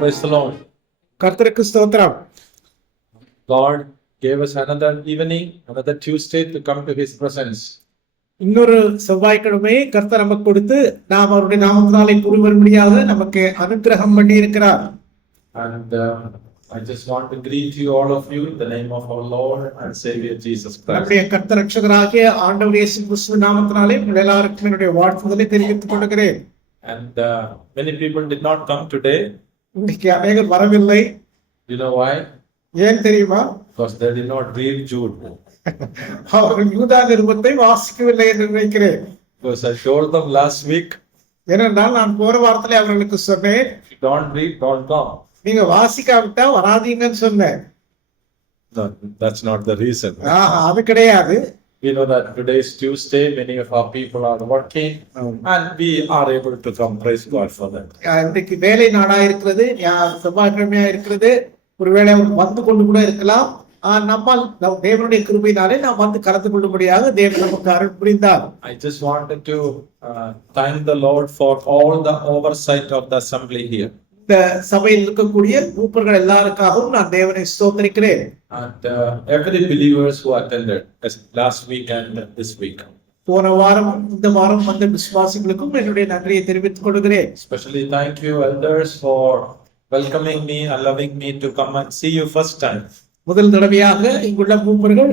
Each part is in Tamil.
Praise the Lord. கர்த்தருக்கு ஸ்தோத்திரம். God gave us another evening, another Tuesday to come to His presence. இன்னொரு செவ்வாய்க்கிழமை கர்த்தர் நமக்கு கொடுத்து நாம் அவருடைய நாமத்தினாலே கூடி வரும்படியாக நமக்கு அனுக்கிரகம் பண்ணி இருக்கிறார். And I just want to greet you, all of you, in the name of our Lord and Savior Jesus Christ. நம்முடைய கர்த்தர் ரட்சகராகிய ஆண்டவர் இயேசு கிறிஸ்துவின் நாமத்தினாலே உங்கள் எல்லாருக்கும் என்னுடைய வாழ்த்துதலை தெரிவித்துக் கொள்கிறேன். And many people did not come today. இன்னைக்கு அநேகர் வரவில்லை. You know why? ஏன் தெரியுமா? Because they did not read Jude. அவர்கள் யூதா நிருபத்தை வாசிக்கவில்லை என்று நினைக்கிறேன். Because I told them last week. ஏனென்றால் நான் போற வாரத்திலே அவர்களுக்கு சொன்னேன், Don't read, don't come. நீங்க வாசிக்காவிட்டா வராதீங்கன்னு சொன்னேன். No, that's not the reason. அது கிடையாது. We know that today is Tuesday, many of our people are working, and we are able to come. Praise God for that. இன்றைக்கு வேலை நாடா இருக்கிறது, செவ்வாய்க்கிழமையா இருக்கிறது. ஒருவேளை வந்து கொண்டு கூட இருக்கலாம். நம்மால் தேவனுடைய கிருபையினாலே நாம் வந்து கலந்து கொள்ளும்படியாக தேவன் நமக்கு அருள் புரிந்தார். I just wanted to thank the Lord for all the oversight of the assembly here. இந்த சபையில் இருக்கக்கூடிய மூப்பர்கள் எல்லாருக்காகவும் நான் தேவனை ஸ்தோத்திரிக்கிறேன். And every believers who attended last week and this week. போன வாரம் இந்த வாரம் வந்த விசுவாசிகளுக்கும் என்னுடைய நன்றியை தெரிவித்துக் கொள்கிறேன். Especially thank you elders for welcoming me and allowing me to come and see you first time. முதல் தடவையாக இங்குள்ள மூப்பர்கள்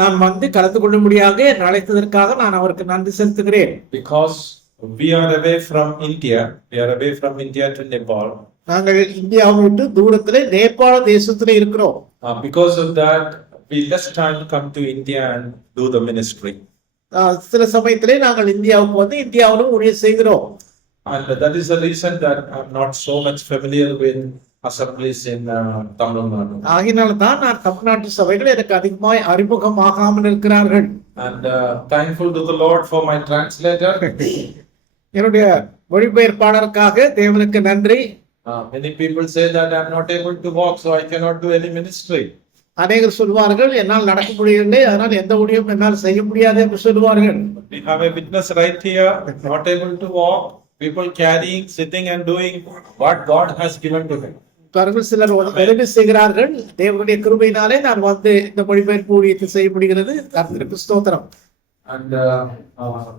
நான் வந்து கலந்து கொள்ளும்படியாக அழைத்ததற்காக நான் அவருக்கு நன்றி செலுத்துகிறேன். Because we are away from India. We are away from India to Nepal. நாங்கள் இந்தியாவை விட்டு தூரத்திலே நேபாள தேசத்திலே இருக்கிறோம். Because of that, we less time come to India and do the ministry. சில சமயத்திலே நாங்கள் இந்தியாவுக்கு வந்து இந்தியாவிலும் ஊழியம் செய்கிறோம். And that is the reason that I'm not so much familiar with assemblies in Tamil Nadu. ஆகினால தான் நான் தமிழ்நாட்டு சபைகள் எனக்கு அதிகமாய் அறிமுகமாகாமல் இருக்கிறார்கள். And thankful to the Lord for my translator. என்னுடைய மொழிபெயர்ப்பாளருக்காக தேவனுக்கு நன்றி. Many people say that I'm not able to walk, so I cannot do any ministry. அநேகர் சொல்வார்கள், என்னால் நடக்க முடியவில்லை, அதனால் எந்த ஊழியம் என்னால் செய்ய முடியாது என்று சொல்வார்கள். We have a witness right here, not able to walk, people carrying, sitting and doing what God has given to them. சிலர் உதவி செய்கிறார்கள். தேவனுடைய கிருபையினாலே நான் வந்து இந்த மொழிபெயர்ப்பு ஊழியத்தை செய்ய முடிகிறது. கர்த்தருக்கு ஸ்தோத்திரம். And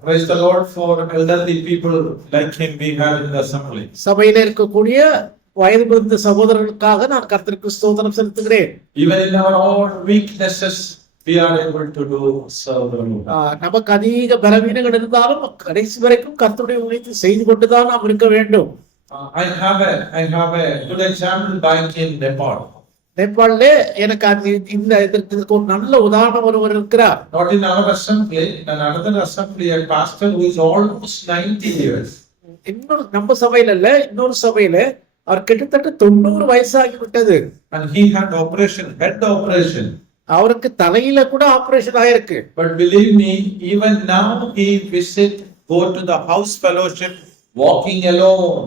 praise the Lord for elderly people like him we have in the assembly. சபையில இருக்கக்கூடிய வயது முதிர்ந்த சகோதரர்களுக்காக நான் கர்த்தருக்கு ஸ்தோத்திரம் செலுத்துகிறேன். Even in our own weaknesses we are able to do serve the Lord. நமக்கு அதிக பலவீனங்கள் இருந்தாலும் கடைசி வரைக்கும் கர்த்தருடைய ஊழியத்தை செய்து கொண்டுதான் நாம் இருக்க வேண்டும். I have a good example back in Nepal. நேபாளிலே எனக்கு இதற்கு ஒரு நல்ல உதாரணம் ஒருவர் இருக்கிறார். Not in our assembly, in another assembly, a pastor who is almost 90 years. இன்னொரு நம்ம சபையில இல்ல, இன்னொரு சபையில அவர் கிட்டத்தட்ட 90 வயசாகி விட்டது. And he had head operation. அவருக்கு தலையில கூட ஆபரேஷன் ஆயிருக்கு. But believe me, even now he go to the house fellowship walking alone.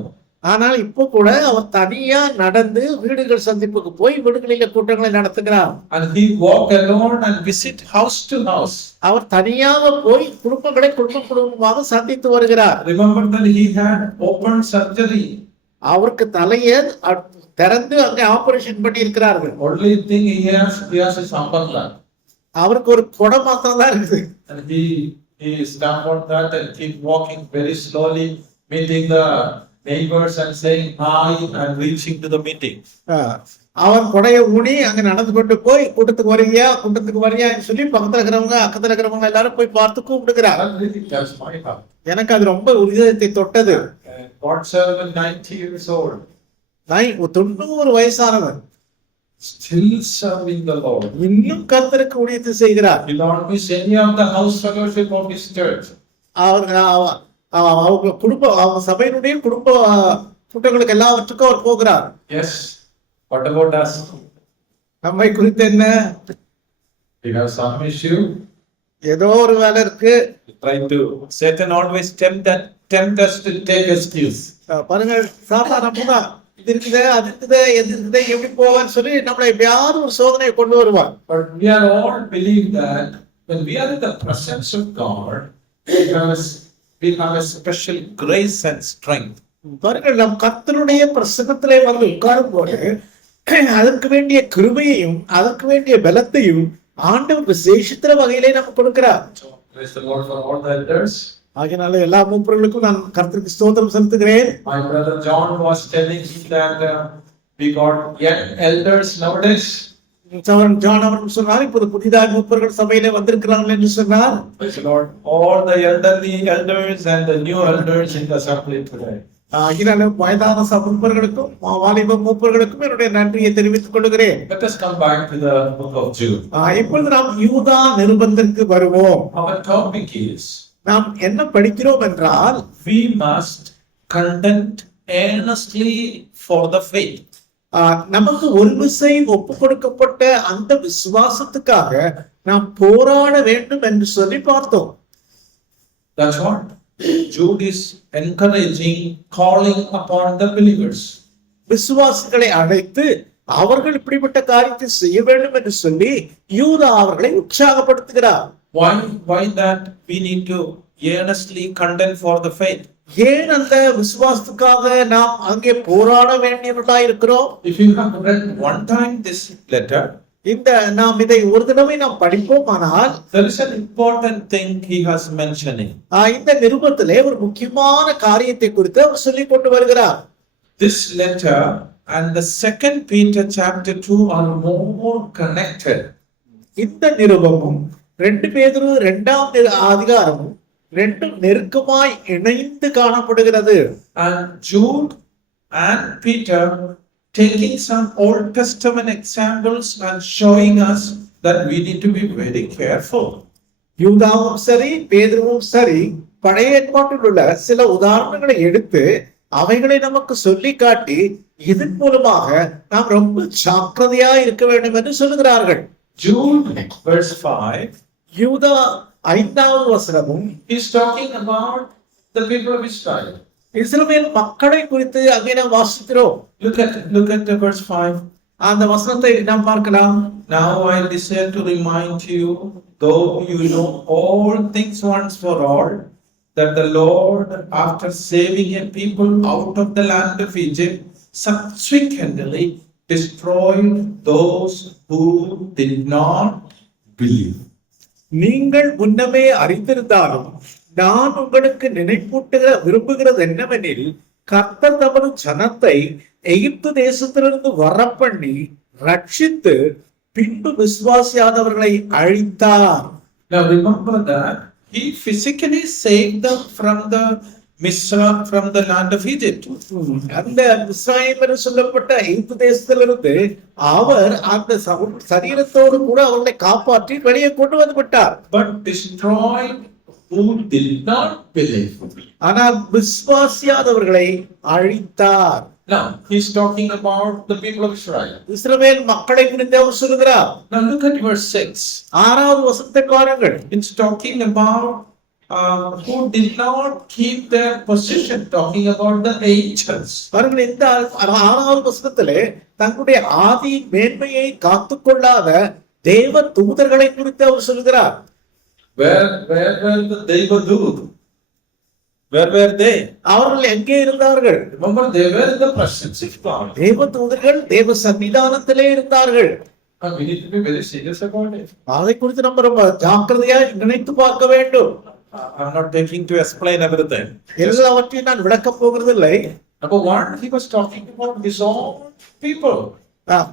ஆனால் இப்போ கூட அவர் தனியா நடந்து வீடுகள் சந்திப்புக்கு போய் வீடுகளில கூட்டங்களை நடத்துகிறார். And he walk alone and visit house to house. அவர் தனியாக போய் குடும்பமாக சந்தித்து வருகிறார். Remember that he had open surgery. அவருக்கு தலையை திறந்து அங்கே ஆபரேஷன் பண்ணி இருக்கிறார்கள். Only thing he has is umbrella. அவருக்கு ஒரு குடம் மாத்திரம் தான் இருக்குது. And he stand on that and keep walking very slowly, meeting the neighbors and saying hi and reaching to the meeting. அவன் கொடையை ஊனி அங்க நடந்து கொண்டு போய் கூட்டத்துக்கு வரியா சொல்லி பக்கத்துல இருக்கிறவங்க அக்கத்துல இருக்கிறவங்க எல்லாரும் போய் பார்த்து கூப்பிடுகிறார். எனக்கு அது ரொம்ப உதயத்தை தொட்டது. God servant 90 years old. 90 வயசானவர். Still serving the Lord. இன்னும் கர்த்தருக்கு ஊழியத்தை செய்கிறார். He don't miss any of the house fellowship of his church. அவங்க அவங்க சபையினுடைய குடும்ப கூட்டங்களுக்கு எல்லாவற்றுக்கும் அவர் போகிறார். Yes. What about us? நம்மை குறித்து என்ன? We have some issue. ஏதோ ஒரு வேலை இருக்கு. Satan always tempt us to take excuse. பாருங்க, சாத்தான் நம்மதான் இது இருக்குது அது இருக்குது எது இருக்குது எப்படி போவான்னு சொல்லி நம்மளை எப்பயாவது ஒரு சோதனையை கொண்டு வருவான். But we are all believe that when we are in the presence of God, we have a special grace and strength. பாருங்கள், நம் கர்த்தருடைய பிரசன்னத்திலே வந்து உட்காரும் போது அதற்கு வேண்டிய கிருபையையும் அதற்கு வேண்டிய பலத்தையும் ஆண்டவர் விசேஷித்த வகையிலே நமக்கு கொடுக்கிறார். So, praise the Lord for all the elders. ஆகையினால எல்லா மூப்பர்களுக்கும் நான் கர்த்தருக்கு ஸ்தோத்திரம் செலுத்துகிறேன். My brother John was telling me that we got young elders nowadays. சகோதரன் ஜான் அவர்கள் சொன்னார், இப்போது புதிதாக மூப்பர்கள் சபையிலே வந்திருக்கிறார்கள் என்று சொன்னார். Praise the Lord, all the elderly elders and the new elders in the assembly today. ஆகையினால வயதான மூப்பர்களுக்கும் வாலிப மூப்பர்களுக்கும் என்னுடைய நன்றியை தெரிவித்துக் கொள்கிறேன். Let us come back to the book of Jude. இப்பொழுது நாம் யூதா நிருபத்திற்கு வருவோம். Our topic is, நாம் என்ன படிக்கிறோம் என்றால், we must contend earnestly for the faith. நமக்கு ஒரு விசை ஒப்பு கொடுக்கப்பட்ட அந்த விசுவாசத்துக்காக நாம் போராட வேண்டும் என்று சொல்லி பார்த்தோம். That's what Jude is encouraging, calling upon the believers. விசுவாசிகளை அழைத்து அவர்கள் இப்படிப்பட்ட காரியத்தை செய்ய வேண்டும் என்று சொல்லி யூதா அவர்களை உற்சாகப்படுத்துகிறார். Why that we need to earnestly contend for the faith? ஏன் அந்த விசுவாசத்துக்காக நாம் அங்கே போராட வேண்டியவர்களா இருக்கிறோம்? If you have read one time this letter, நாம் இதை ஒரு தடவை நாம் படிப்போம். ஆனால் there is an important thing he has mentioning. இந்த நிருபத்திலே ஒரு முக்கியமான காரியத்தை குறித்து அவர் சொல்லிக் கொண்டு வருகிறார். This letter and the 2 Peter chapter 2 are more connected. இந்த நிருபமும் 2 பேதுரு 2ஆம் அதிகாரமும் ரெண்டும் நெருக்கமாய் இணைந்து காணப்படுகிறது. And Jude and Peter taking some Old Testament examples and showing us that we need to be very careful. யூதாவும் சரி பேதுருவும் சரி பழைய ஏற்பாட்டில் உள்ள சில உதாரணங்களை எடுத்து அவைகளை நமக்கு சொல்லி காட்டி இதன் மூலமாக நாம் ரொம்ப ஜாக்கிரதையா இருக்க வேண்டும் என்று சொல்லுகிறார்கள். Jude verse 5, யூதா 5வது வசனமும் is talking about the people of Israel. இஸ்ரவேல் மக்களை குறித்து அங்கே நாம் வாசிக்கிறோம். Look at the verse 5. அந்த வசனத்தை நாம் பார்க்கலாம். Now I desire to remind you, though you know all things once for all, that the Lord, after saving a people out of the land of Egypt, subsequently destroyed those who did not believe. நீங்கள் முன்னமே அறிந்திருந்தாலும் நான் உங்களுக்கு நினைப்பூட்டுகிற விரும்புகிறது என்னவெனில், கர்த்தர் தமது ஜனத்தை எகிப்து தேசத்திலிருந்து வரப்பண்ணி ரட்சித்து பின்பு விசுவாசியாதவர்களை அழித்தார். Now remember that he physically saved them from the land of Egypt. அந்த மிஸ்ராயிம் என்று சொல்லப்பட்ட எகிப்து தேசத்திலிருந்து அவர் அந்த சரீரத்தோடு கூட அவர்களை காப்பாற்றி வெளியே கொண்டு வந்து விட்டார். But destroyed who did not believe. ஆனால் விசுவாசியாதவர்களை அழித்தார். Now he's talking about the people of Israel. இஸ்ரவேல் மக்களை குறித்து அவர் சொல்கிறார். Now look at verse 6. 6வது வசனத்தை பாருங்கள். It's talking about who did not keep their position, talking about the angels. பாருங்கள், இந்த 6வது வசனத்திலே தங்களுடைய ஆதி மேன்மையை காத்துக்கொள்ளாத தேவ தூதர்களை குறித்து அவர் சொல்கிறார். Where were the Devadut? Where were they? அவர்கள் எங்கே இருந்தார்கள்? Remember, they were in the presence of God. தேவ தூதர்கள் தேவ சன்னிதானத்திலே இருந்தார்கள். And we need to be very serious about it. அதை குறித்து நம்ம ரொம்ப ஜாக்கிரதையா நினைத்து பார்க்க வேண்டும். I'm not taking to explain everything. எல்லாவற்றையும் நான் விளக்கப் போகிறதில்லை. Number one, he was talking about his own people.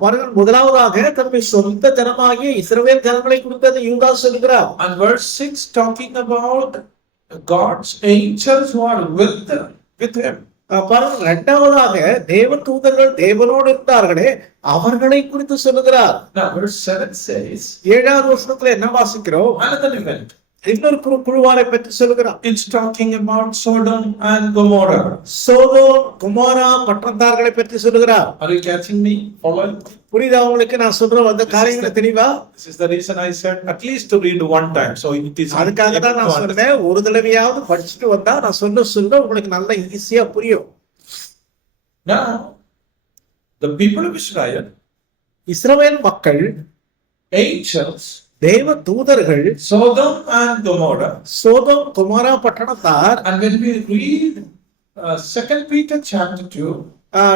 பாருங்கள், முதலாவதாக தன்னுடைய சொந்த ஜனமாகிய இஸ்ரவேல் ஜனங்களை குறித்து யூதா சொல்கிறார். And verse 6 talking about God's angels who are with him. பாருங்கள், இரண்டாவதாக தேவ தூதர்கள் தேவனோடு இருந்தார்களே அவர்களை குறித்து சொல்லுகிறார். Now verse 7 says 7வது வசனத்துல என்ன வாசிக்கிறோம்? another event. இன்னொரு குழுவாரை பற்றி சொல்லுகிறார். It's talking about Sodom and Gomorrah. Sodom குமாரா பட்டணத்தார்களை பற்றி சொல்லுகிறார். Are you catching me? Following? புரியுதா உங்களுக்கு நான் சொல்ற அந்த காரியங்களை தெளிவா? This is the reason I said at least to read one time. So it is. அதுக்காக தான் நான் சொன்னேன், ஒரு தடவையாவது படிச்சுட்டு வந்தா நான் சொல்ல உங்களுக்கு நல்லா ஈஸியா புரியும். Now the people of Israel, இஸ்ரவேல் மக்கள், angels, தேவ தூதர்கள், Sodom and Gomorrah. Sodom Kumara Pattinathar. And when we read 2 Peter chapter 2,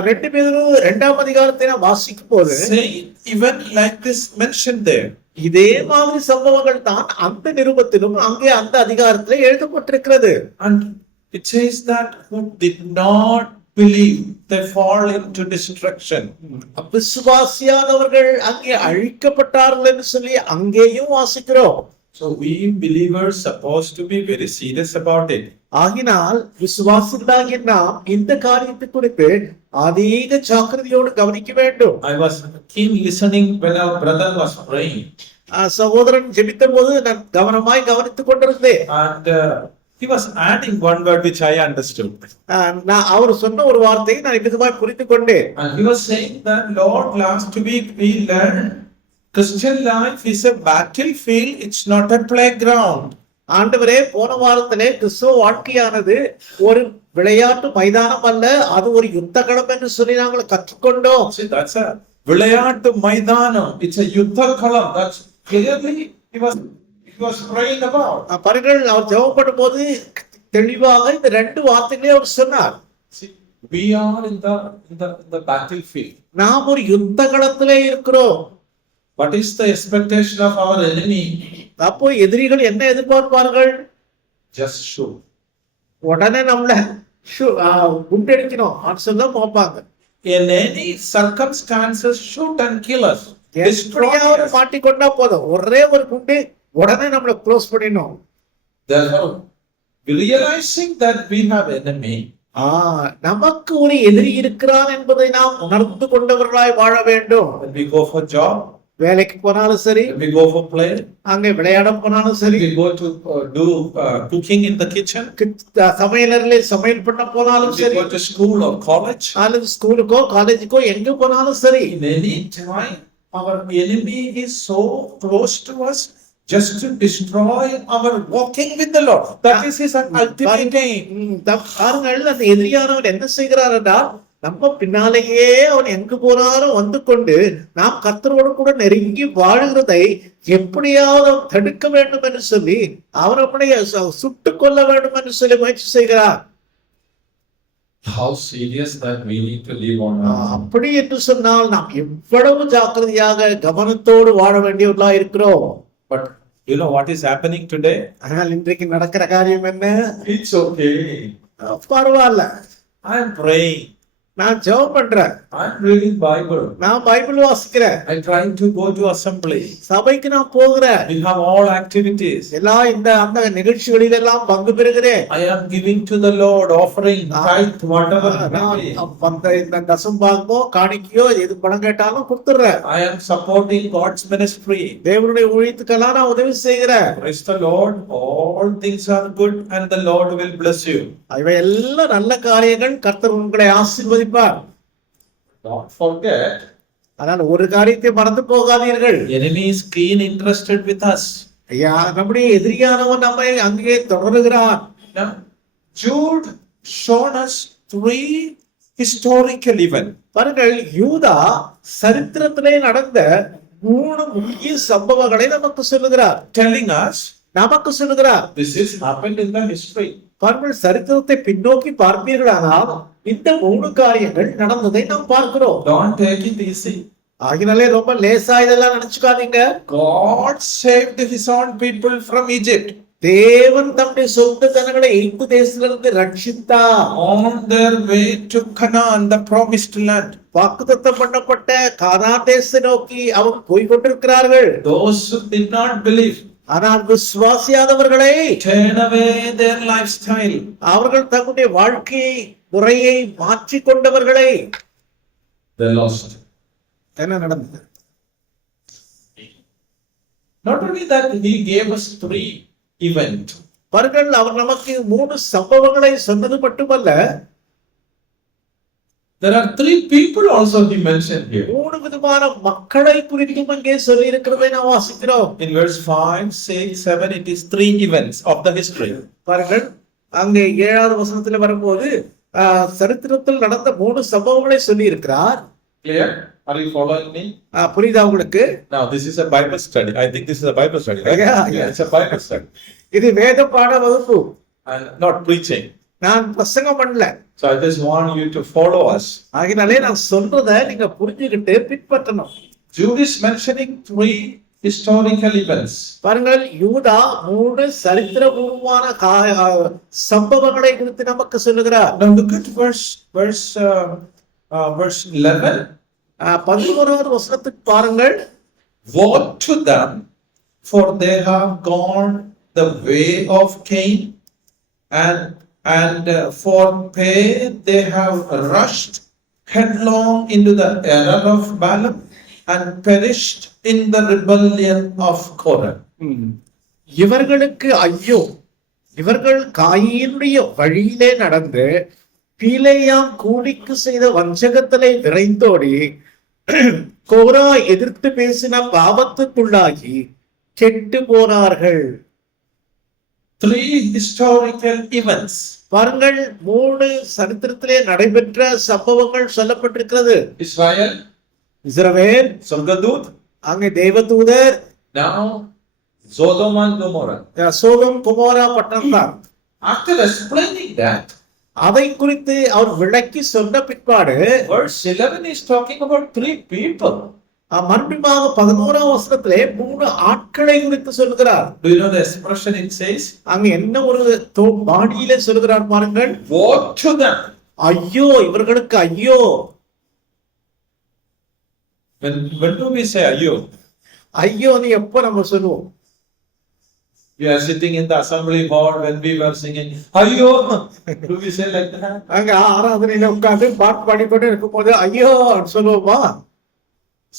2 பேதுரு 2ஆம் அதிகாரத்தை நாம் வாசிக்கும் போது saying even like this mentioned there. இதே மாதிரி சம்பவங்கள் தான் அந்த நிருபத்திலும் அங்கே அந்த அதிகாரத்திலே எழுதப்பட்டிருக்கிறது. And it says that who did not believe, they fall into destruction. விசுவாசியாதவர்கள் அங்கே அழிக்கப்பட்டார்கள் என்று சொல்லி அங்கேயும் வாசிக்கிறோம். So we believers supposed to be very serious about it. ஆகினால் விசுவாசிகளாகிய நாம் இந்த காரியத்தை குறித்து அதிக ஜாக்கிரதையோடு கவனிக்க வேண்டும். I was keen listening when our brother was praying. சகோதரன் ஜெபித்த போது நான் கவனமாய் கவனித்துக் கொண்டிருந்தேன். And he was adding one word which I understood. நான் அவர் சொன்ன ஒரு வார்த்தையை நான் விதமாய் புரிந்து கொண்டேன். And he was saying that Lord, last week we learned Christian life is a battlefield, it's not a playground. ஆண்டவரே, போன வாரத்திலே கிறிஸ்துவ வாழ்க்கையானது ஒரு விளையாட்டு மைதானம் அல்ல, அது ஒரு யுத்த களம் என்று சொல்லி நாங்கள் கற்றுக்கொண்டோம். See, that's a விளையாட்டு மைதானம், it's a யுத்த களம். That's clearly he was praying about. பாருங்கள், அவர் ஜெபப்படும் போது தெளிவாக இந்த ரெண்டு வார்த்தைகளே அவர் சொன்னார். See, we are in the battlefield. நாம் ஒரு யுத்த களத்திலே இருக்கிறோம். What is the expectation of our enemy? அப்போ எதிரிகள் என்ன எதிர்பார்ப்பார்கள்? Just shoot. உடனே நம்மள குண்டடிக்கணும் அப்படின்னு சொல்ல பார்ப்பாங்க. In any circumstances, shoot and kill us. எப்படியாவது மாட்டிக்கொண்டா போதும், ஒரே ஒரு குண்டு உடனே நம்மள க்ளோஸ் பண்ணிடணும். Therefore, realizing that we have enemy, நமக்கு ஒரு எதிரி இருக்கிறான் என்பதை நாம் உணர்ந்து கொண்டவர்களாய் வாழ வேண்டும். when we go for job, வேலைக்கு போனாலும் சரி, when we go for play, அங்கே விளையாட போனாலும் சரி, we go to do cooking in the kitchen, சமையலறையிலே சமையல் பண்ண போனாலும் we சரி, go to school or college, அல்லது ஸ்கூலுக்கோ காலேஜுக்கோ எங்க போனாலும் சரி, in any time our enemy is so close to us just to destroy our walking with the Lord. That is his ultimate aim. பாருங்கள், அந்த எதிரியானவன் என்ன செய்கிறார் என்றால், நம்ம பின்னாலேயே அவன் எங்கு போனாலும் வந்து கொண்டு நாம் கர்த்தரோடு கூட நெருங்கி வாழுகிறதை எப்படியாவது தடுக்க வேண்டும் என்று சொல்லி அவர் அப்படியே சுட்டுக் கொள்ள வேண்டும் என்று சொல்லி முயற்சி செய்கிறார். How serious that we need to live on. அப்படி என்று சொன்னால் நாம் எவ்வளவு ஜாக்கிரதையாக கவனத்தோடு வாழ வேண்டியவர்களா இருக்கிறோம். But you know what is happening today? ஆனால் இன்றைக்கு நடக்கிற காரியம் என்ன? It's okay. பரவாயில்ல, I am praying. நான் ஜெபம் பண்றேன், I'm reading Bible. நான் பைபிள் வாசிக்கிறேன், I'm trying to go to assembly. சபைக்கு நான் போகிறேன், We have all activities. எல்லா அந்த நிகழ்ச்சிகளில் எல்லாம் பங்கு பெறுகிறேன். I am giving to the Lord, offering, tithe, whatever. இந்த தசம்பாகமோ காணிக்கையோ எது பணம் கேட்டாலும் கொடுத்துடுறேன். I am supporting God's ministry. தேவனுடைய ஊழியத்துக்கெல்லாம் நான் உதவி செய்கிறேன். Praise the Lord. All things are good and the Lord will bless you. இவை எல்லாம் நல்ல காரியங்கள், கர்த்தர் உங்களை ஆசீர்வதிப்பார். Don't forget, ஆனால் ஒரு காரியத்தை மறந்து போகாதீர்கள். enemy is keen interested with us. ஐயா, நம்முடைய எதிரியானவன் நம்மை அங்கே தொடருகிறான். Now, Jude shown us 3 historical events. பாருங்கள், யூதா சரித்திரத்திலே நடந்த 3 முக்கிய சம்பவங்களை நமக்கு சொல்லுகிறார். Telling us நமக்கு சொல்லுகிறார், this is happened in the history. பாருங்கள், சரித்திரத்தை பின்னோக்கி பார்ப்பீர்களானால் இந்த 3 காரியங்கள் நடந்ததை நாம் பார்க்கிறோம். Don't take it easy. ஆகினாலே ரொம்ப லேசா இதெல்லாம் நினைச்சுக்காதீங்க. God saved his own people from Egypt. தேவன் தம்முடைய சொந்த ஜனங்களை எகிப்து தேசத்திலிருந்து ரட்சித்தார். On their way to Canaan, the promised land. வாக்குத்தத்தம் பண்ணப்பட்ட கானான் தேசத்தை நோக்கி அவங்க போய் கொண்டிருக்கிறார்கள். Those who did not believe, ஆனால் விசுவாசியாதவர்களை turn away their lifestyle. அவர்கள் தங்களுடைய வாழ்க்கை முறையை மாற்றிக் கொண்டவர்களை They lost. என்ன நடந்தது? Not only that, he gave us 3 events. பாருங்கள், அவர் நமக்கு 3 சம்பவங்களை சொன்னது மட்டுமல்ல, There are 3 people also he mentioned here. 3 விதமான மக்களை குறித்தும் அங்கே சொல்லி இருக்கிறதை நாம் வாசிக்கிறோம். In verse 5, 6, 7, it is 3 events of the history. பாருங்கள், அங்கே 7வது வசனத்தில் வரும்போது சரித்திரத்தில் நடந்த 3 சம்பவங்களை சொல்லி இருக்கிறார். Clear? Are you following me? புரியுதா உங்களுக்கு? Now this is a Bible study. I think this is a Bible study, right? Yeah. It's a Bible study. இது வேத பாட வகுப்பு, And not preaching. நான் பிரசங்கம் பண்ணல. So I just want you to follow us. ஆகினாலே நான் சொல்றத நீங்க புரிஞ்சுக்கிட்டு பின்பற்றணும். Jude is mentioning 3 historical events. பாருங்கள், யூதா 3 சரித்திரபூர்வமான சம்பவங்களை குறித்து நமக்கு சொல்லுகிறார். Now look at verse 11. 11வது வசனத்துக்கு பாருங்கள். Woe to them, for they have gone the way of Cain, and for pay they have rushed headlong into the error of Balaam and perished in the rebellion of Korah. இவர்களுக்கு ஐயோ, இவர்கள் காயினுடைய வழியிலே நடந்து பீலேயாம் கூலிக்கு செய்த வஞ்சகத்திலே விரைந்தோடி கோரா எதிர்த்து பேசின பாவத்துக்குள்ளாகி கெட்டு போனார்கள். 3 historical events. பாருங்கள், 3 சரித்திரத்திலே நடைபெற்ற சம்பவங்கள் சொல்லப்பட்டிருக்கிறது. Israel, இஸ்ரவேல், Sargadut, அங்கே தேவதூதர், now Sodom and Gomorrah. சோதம் குமோரா பட்டணம் தான். After explaining that, அதை குறித்து அவர் விளக்கி சொன்ன பிற்பாடு verse 11 is talking about 3 people. மறுபடியும் 11ஆம் வசனத்திலே 3 ஆட்களை குறித்து சொல்கிறார். Do you know the expression it says? அங்க என்ன ஒரு பாடியிலே சொல்கிறார் பாருங்கள். Woe to them. ஐயோ, இவர்களுக்கு ஐயோ. When do we say ayyo? ஐயோன்னு எப்ப நம்ம சொல்லுவோம்? You are sitting in the assembly hall when we were singing ayyo. Do we say like that? அங்க ஆராதனையில உட்கார்ந்து பாட்டு பாடிக்கொண்டு இருக்கும்போது ஐயோ சொல்லுவோமா?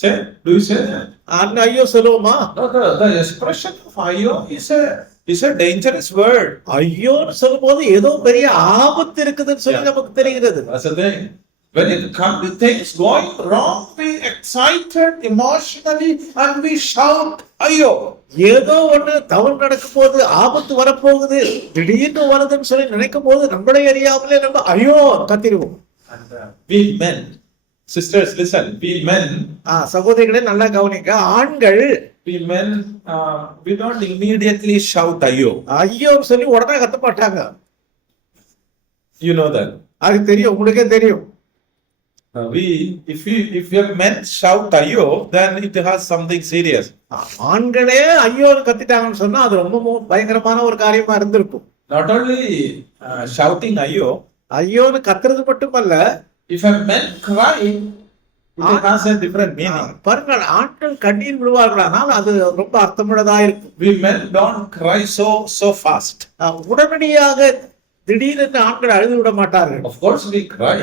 Say, do you say that? அந்த ஐயோ சொல்லுவோமா? No, the expression of ayyo is a dangerous word. ஐயோன்னு சொல்லும்போது ஏதோ பெரிய ஆபத்து இருக்குதுன்னு சொல்லி நமக்கு தெரிகிறது. That's the thing. When it comes to things going wrong, we excited emotionally and we shout ayyo. ஏதோ ஒண்ணு தவறு நடக்கும் போது, ஆபத்து வரப்போகுது, திடீர்னு வருதுன்னு சொல்லி நினைக்கும் போது நம்மளே அறியாமலே நம்ம ஐயோ கத்திடுவோம். And we men, sisters, listen, we men, சகோதரிகளே நல்லா கவனிங்க, ஆண்கள் we don't immediately shout ayyo. ஐயோன்னு சொல்லி உடனே கத்த மாட்டாங்க. You know that. அது தெரியும், உங்களுக்கே தெரியும். If your men shout ayyo, then it has something serious. ஆண்களே ஐயோன்னு கத்திட்டாங்கன்னு சொன்னா அது ரொம்ப பயங்கரமான ஒரு காரியமா இருந்திருக்கும். Not only shouting ayyo, ஐயோன்னு கத்துறது மட்டுமல்ல, if a man cry, it has a different meaning. பாருங்கள், ஆண்கள் கண்ணீர் விடுவார்களானால் அது ரொம்ப அர்த்தமுள்ளதா இருக்கும். We men don't cry so fast. உடனடியாக திடீரென்று ஆண்கள் அழுது விட மாட்டார்கள். Of course we cry,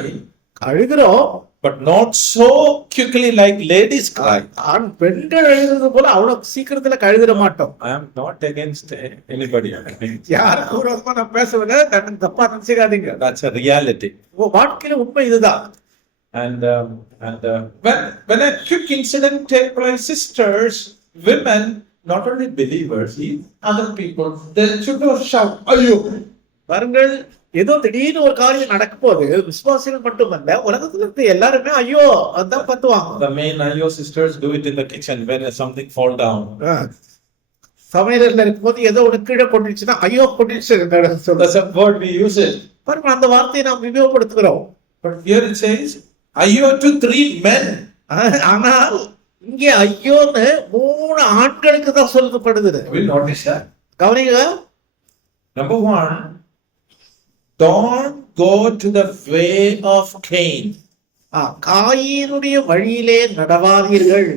அழுகிறோம், but not so quickly like ladies cry. பெண்கள் அழுகிறது போல அவ்வளவு சீக்கிரத்துல அழுதிட மாட்டோம். I am not against anybody. யாருக்கு விரோதமா நான் பேசவில்லை, தப்பா நினைச்சுக்காதீங்க. That's a reality. வாழ்க்கையில உண்மை இதுதான். And when a quick incident take place, sisters, women, not only believers, other people, they should shout ayyo. பாருங்கள், ஏதோ திடீர்னு ஒரு காரியம் நடக்கும் போது விசுவாசிகள் மட்டுமல்ல, உலகத்துல இருந்து எல்லாருமே ஐயோ அதான் கத்துவாங்க. The main ayyo sisters do it in the kitchen when something fall down. சமையல்ல இருக்கும்போது ஏதோ ஒரு கீழே கொண்டுச்சுன்னா ஐயோ கொண்டுச்சு. That's a word we use it. பாருங்க, அந்த வார்த்தையை நாம் உபயோகப்படுத்துகிறோம். But here it says ayyo to 3 men. ஆனால் இங்கே ஐயோன்னு 3 ஆண்களுக்கு தான் சொல்லப்படுது. We notice that. கவனிங்க. Number 1, don't go to the way of Cain. காயினுடைய வழியிலே நடவாதீர்கள்.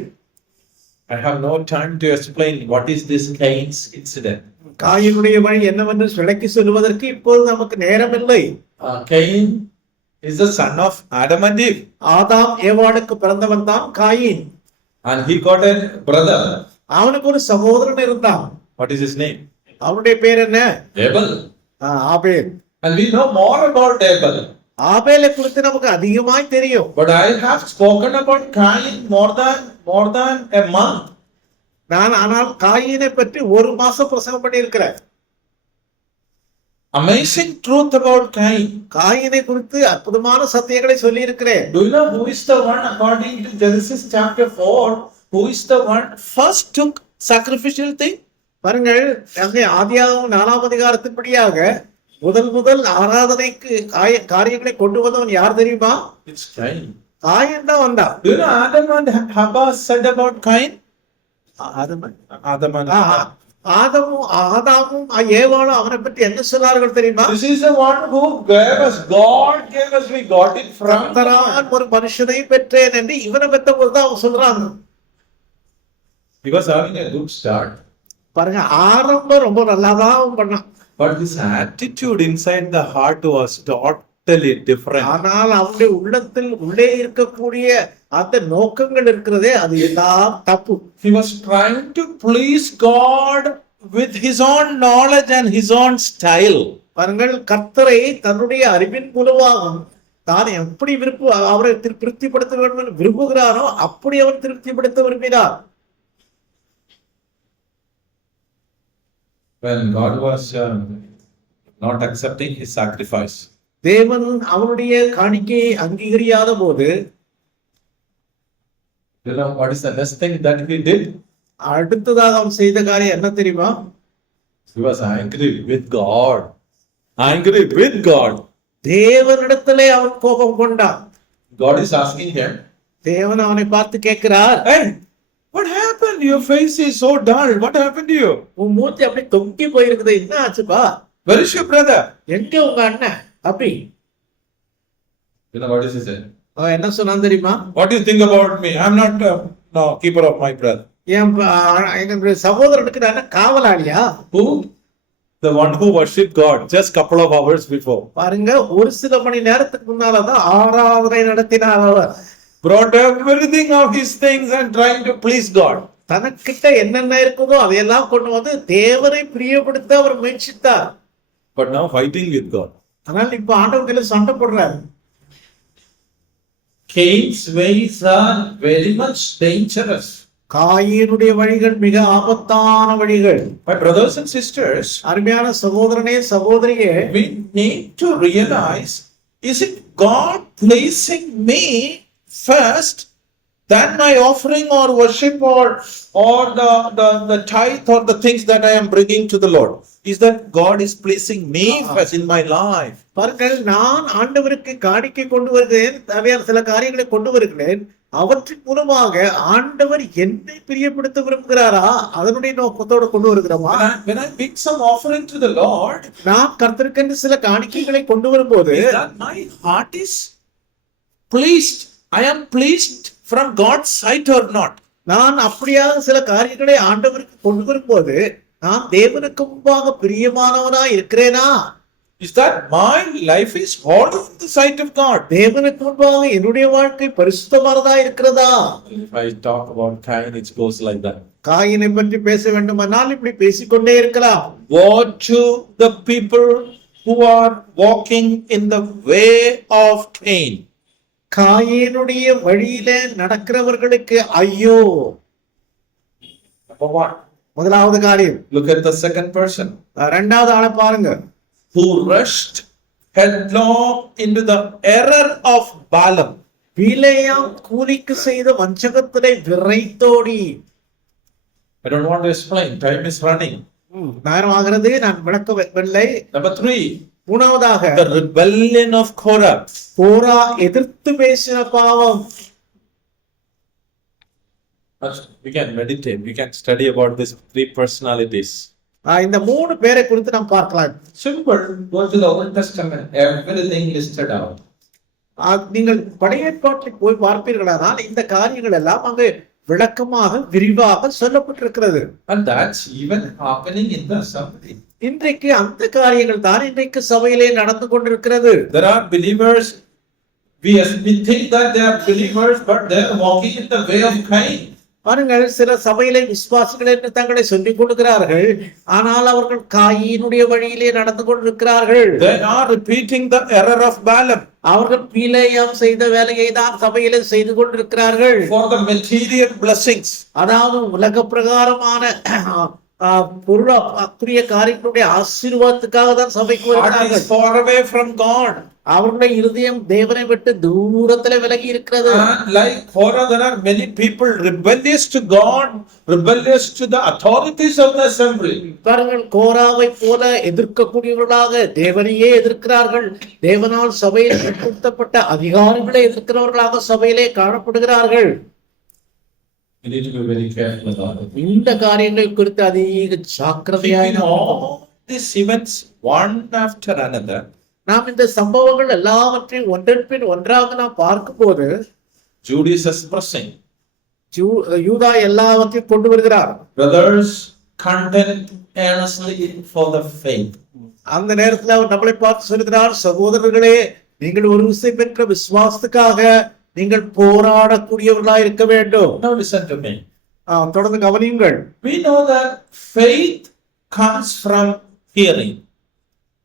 I have no time to explain what is this Cain's incident. காயினுடைய வழி என்னவென்று விளக்கி சொல்வதற்கு இப்போது நமக்கு நேரமில்லை. Cain is the son of Adam and Eve. ஆதாம் ஏவாளுக்கு பிறந்தவன் தான் coin. And he got a brother. அவனுக்கு ஒரு சகோதரன் இருந்தான். What is his name? அவனுடைய பேர் என்ன? Abel. Abel. And we know more about Abel. ஆபேலை குறித்து நமக்கு அதிகமாய் தெரியும். But I have spoken about Cain more than a month. நான் ஆனால் காயினை பற்றி 1 மாசம் பிரசங்கம் பண்ணி இருக்கிறேன். Amazing truth about Cain. காயினை குறித்து அற்புதமான சத்தியங்களை சொல்லி இருக்கிறேன். Do you know who is the one, according to Genesis chapter 4, who is the one first took sacrificial thing? பாருங்கள், அங்கே ஆதியாகமம் 4ஆம் அதிகாரத்தின்படியாக முதல் ஆராதனைக்கு காரியங்களை கொண்டு வந்தவன் யார் தெரியுமா? It's Cain. காயன் தான் வந்தான். Do you know Adam and Hawa said about Cain? ஆதமன். Adam and ah, Hawa. ஆதாமும் ஏவாளும் அவனை பற்றி என்ன சொன்னார்கள் தெரியுமா? This is the one who gave us. God gave us. We got it from God. கர்த்தரால் ஒரு மனுஷனை பெற்றேன் என்று இவனை பெற்ற போதுதான் அவன் சொல்றாங்க. He was having a good start. பாருங்க, ஆரம்பம் ரொம்ப நல்லாதான் அவன் பண்ணான். But his attitude inside the heart was totally different. ஆனால் அவனுடைய உள்ளத்தில் உள்ளே இருக்கக்கூடிய அந்த நோக்கங்கள் இருக்கிறதே அது எல்லாம் தப்பு. He was trying to please God with his own knowledge and his own style. பாருங்கள், கர்த்தரை தன்னுடைய அறிவின் மூலமாகவும் தான் எப்படி அவரை திருப்திப்படுத்த வேண்டும் என்று விரும்புகிறாரோ அப்படி அவர் திருப்திப்படுத்த விரும்பினார். When God was not accepting his sacrifice. தேவன் அவனுடைய காணிக்கையை அங்கீகரியாத போது, You know what is the next thing that he did? அடுத்ததாக அவன் செய்த காரியம் என்ன தெரியுமா? He was angry with God. Angry with God. தேவனிடத்திலே அவன் கோபம் கொண்டான். God is asking him, தேவன் அவனை பார்த்து கேட்கிறார், hey, what happened? Your face is so dull. What happened to you? உன் மூர்த்தி அப்படி தொங்கி போயிருக்குது, என்ன ஆச்சுப்பா? Where is your brother? எங்க உங்க அண்ணன்? அப்படி You know what is he saying? அவன் என்ன சொன்னான் தெரியுமா? What do you think about me? I'm not no keeper of my brother. எங்க சகோதரனுக்கு நான் காவலாளியா? Who? The one who worshipped God just couple of hours before. பாருங்க, ஒரு சில மணி நேரத்துக்கு முன்னாலதான் ஆராதனை நடத்தினார் அவர். Brought everything of his things and trying to please God. தனக்கிட்ட என்னென்ன இருக்குதோ அதையெல்லாம் கொண்டு வந்து தேவனை பிரியப்படுத்த அவர் முயற்சித்தார். But now fighting with God. ஆனால் இப்ப ஆண்டவர்களை சண்டை போடுறாரு. Cain's ways are very much dangerous. காயினுடைய வழிகள் மிக ஆபத்தான வழிகள். My brothers and sisters, அருமையான சகோதரனே சகோதரியே, we need to realize, is it God placing me first than my offering or worship or the tithe or the things that I am bringing to the Lord? Is that God is placing me first in my life? பாருங்கள், நான் ஆண்டவருக்கு காணிக்கை கொண்டு வருகிறேன், தேவையான சில காரியங்களை கொண்டு வருகிறேன். அவற்றின் மூலமாக ஆண்டவர் என்னை பிரியப்படுத்த விரும்புகிறாரா? அதனுடைய நோக்கத்தோடு கொண்டு வருகிறோமா? When I bring some offering to the Lord, நான் கர்த்தருக்கு சில காணிக்கைகளை கொண்டு வரும்போது, is that my heart is pleased? I am pleased from God's sight or not? நான் அப்படியாக சில காரியங்களை ஆண்டவருக்கு கொண்டு வரும்போது நான் தேவனுக்கு முன்பாக பிரியமானவனா இருக்கிறேனா? Is that my life is holy in the sight of God? தேவனுக்கு முன்பாக என்னுடைய வாழ்க்கை பரிசுத்தமானதா இருக்கிறதா? If I talk about Cain, it goes like that. காயினை பற்றி பேச வேண்டுமானால் இப்படி பேசிக்கொண்டே இருக்கலாம். Woe to the people who are walking in the way of Cain. காயினுடைய வழியிலே நடக்கிறவர்களுக்கு ஐயோ. Number one. முதலாவது காரியம். Look at the second person. இரண்டாவது ஆளை பாருங்க. Who rushed headlong into the error of Balaam. பிலேயாம் கூலிக்கு செய்த வஞ்சகத்திலே விரைத்தோடி. I don't want to explain. Time is running. நேரம் ஆகிறது, நான் விளக்கவில்லை. Number three. மூணாவதாக, The rebellion of Korah. கோரா எதிர்த்து பேசின பாவம். We can meditate. We can study about these three personalities. இந்த மூணு பேரை குறித்து நாம் பார்க்கலாம். Simple. Go to the Old Testament. Everything listed out. நீங்கள் பழைய ஏற்பாட்டில் போய் பார்ப்பீர்களானால் இந்த காரியங்கள் எல்லாம் அங்கு விளக்கமாக விரிவாக சொல்லப்பட்டிருக்கிறது. And that's even happening in the assembly. இன்றைக்கு அந்த காரியங்கள் தான் இன்றைக்கு சபையிலே நடந்து கொண்டிருக்கிறது. There are believers. We think that they are believers, but they are walking in the way of Cain. பாருங்கள், சில சபையிலே விசுவாசிகள் என்று தங்களை சொல்லிக் கொள்கிறார்கள், ஆனால் அவர்கள் காயினுடைய வழியிலே நடந்து கொண்டிருக்கிறார்கள். They are repeating the error of Balaam. அவர்கள் பிலேயாம் செய்த வேலையை தான் சபையிலே செய்து கொண்டிருக்கிறார்கள். For the material blessings. அதாவது உலக பிரகாரமான பொருளாதார காரியங்களுடைய ஆசீர்வாதத்துக்காக தான் சபைக்கு Heart வருகிறார்கள். is far away from God. அவர்களுடைய இருதயம் தேவனை விட்டு தூரத்துல விலகி இருக்கிறது. And like Korah, there are many people rebellious to God, rebellious to the authorities of the assembly. பாருங்கள், கோராவை போல எதிர்க்கக்கூடியவர்களாக தேவனையே எதிர்க்கிறார்கள். தேவனால் சபையில் ஏற்படுத்தப்பட்ட அதிகாரங்களை எதிர்க்கிறவர்களாக சபையிலே காணப்படுகிறார்கள். We need to be very careful about it. இந்த காரியங்கள் குறித்து அதிக ஜாக்கிரதையாக In all these events, one after another, நாம் இந்த சம்பவங்கள் எல்லாவற்றையும் ஒன்றன் பின் ஒன்றாக நாம் பார்க்கும்போது Judas is pressing. யூதா எல்லாவற்றையும் கொண்டு வருகிறார். Brothers, contend earnestly for the faith. அந்த நேரத்தில் அவர் நம்மளை பார்த்து சொல்கிறார், சகோதரர்களே, நீங்கள் ஒரு விஷயம் பெற்ற விசுவாசத்துக்காக நீங்கள் போராடக்கூடியவர்களாக இருக்க வேண்டும். Now listen to me. தொடர்ந்து கவனியுங்கள். We know that faith comes from hearing.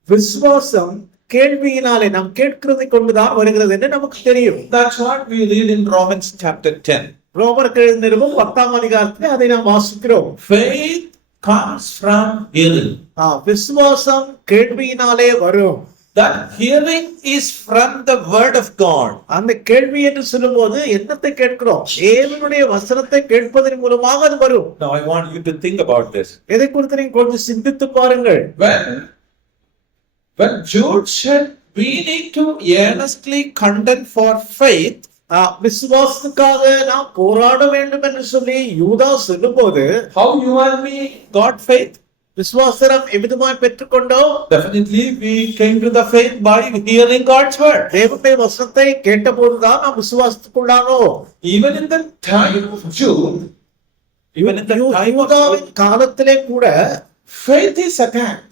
விசுவாசம் கேள்வியினாலே, நாம் கேட்கிறதை கொண்டுதான் வருகிறது என்று நமக்கு தெரியும். That's what we read in Romans chapter 10. ரோமர்கள் நிருபம் 10ஆம் அதிகாரத்திலே அதை நாம் வாசிக்கிறோம். Faith comes from hearing. விசுவாசம் கேள்வியினாலே வரும். That hearing is from the word of God. அந்த கேள்வி என்று சொல்லும்போது என்னத்தை கேட்கிறோம்? தேவனுடைய வசனத்தை கேட்பதன் மூலமாக அது வரும். Now I want you to think about this. இதை குறித்து நீங்க கொஞ்சம் சிந்தித்து பாருங்கள். When Jude said we need to earnestly contend for faith, விசுவாசத்துக்காக நாம் போராட வேண்டும் என்று சொல்லி யூதா சொல்லும்போது, how you and me got faith? விசுவாசம் எவ்விதமாய் பெற்றுக்கொண்டோம்? Definitely we came to the faith by hearing God's word. தேவனுடைய வசனத்தை கேட்டபோதுதான் நாம் விசுவாசத்துக்குள்ளானோம். Even in the time of Jude, even in the time of யூதாவின் காலத்திலே கூட faith is attacked.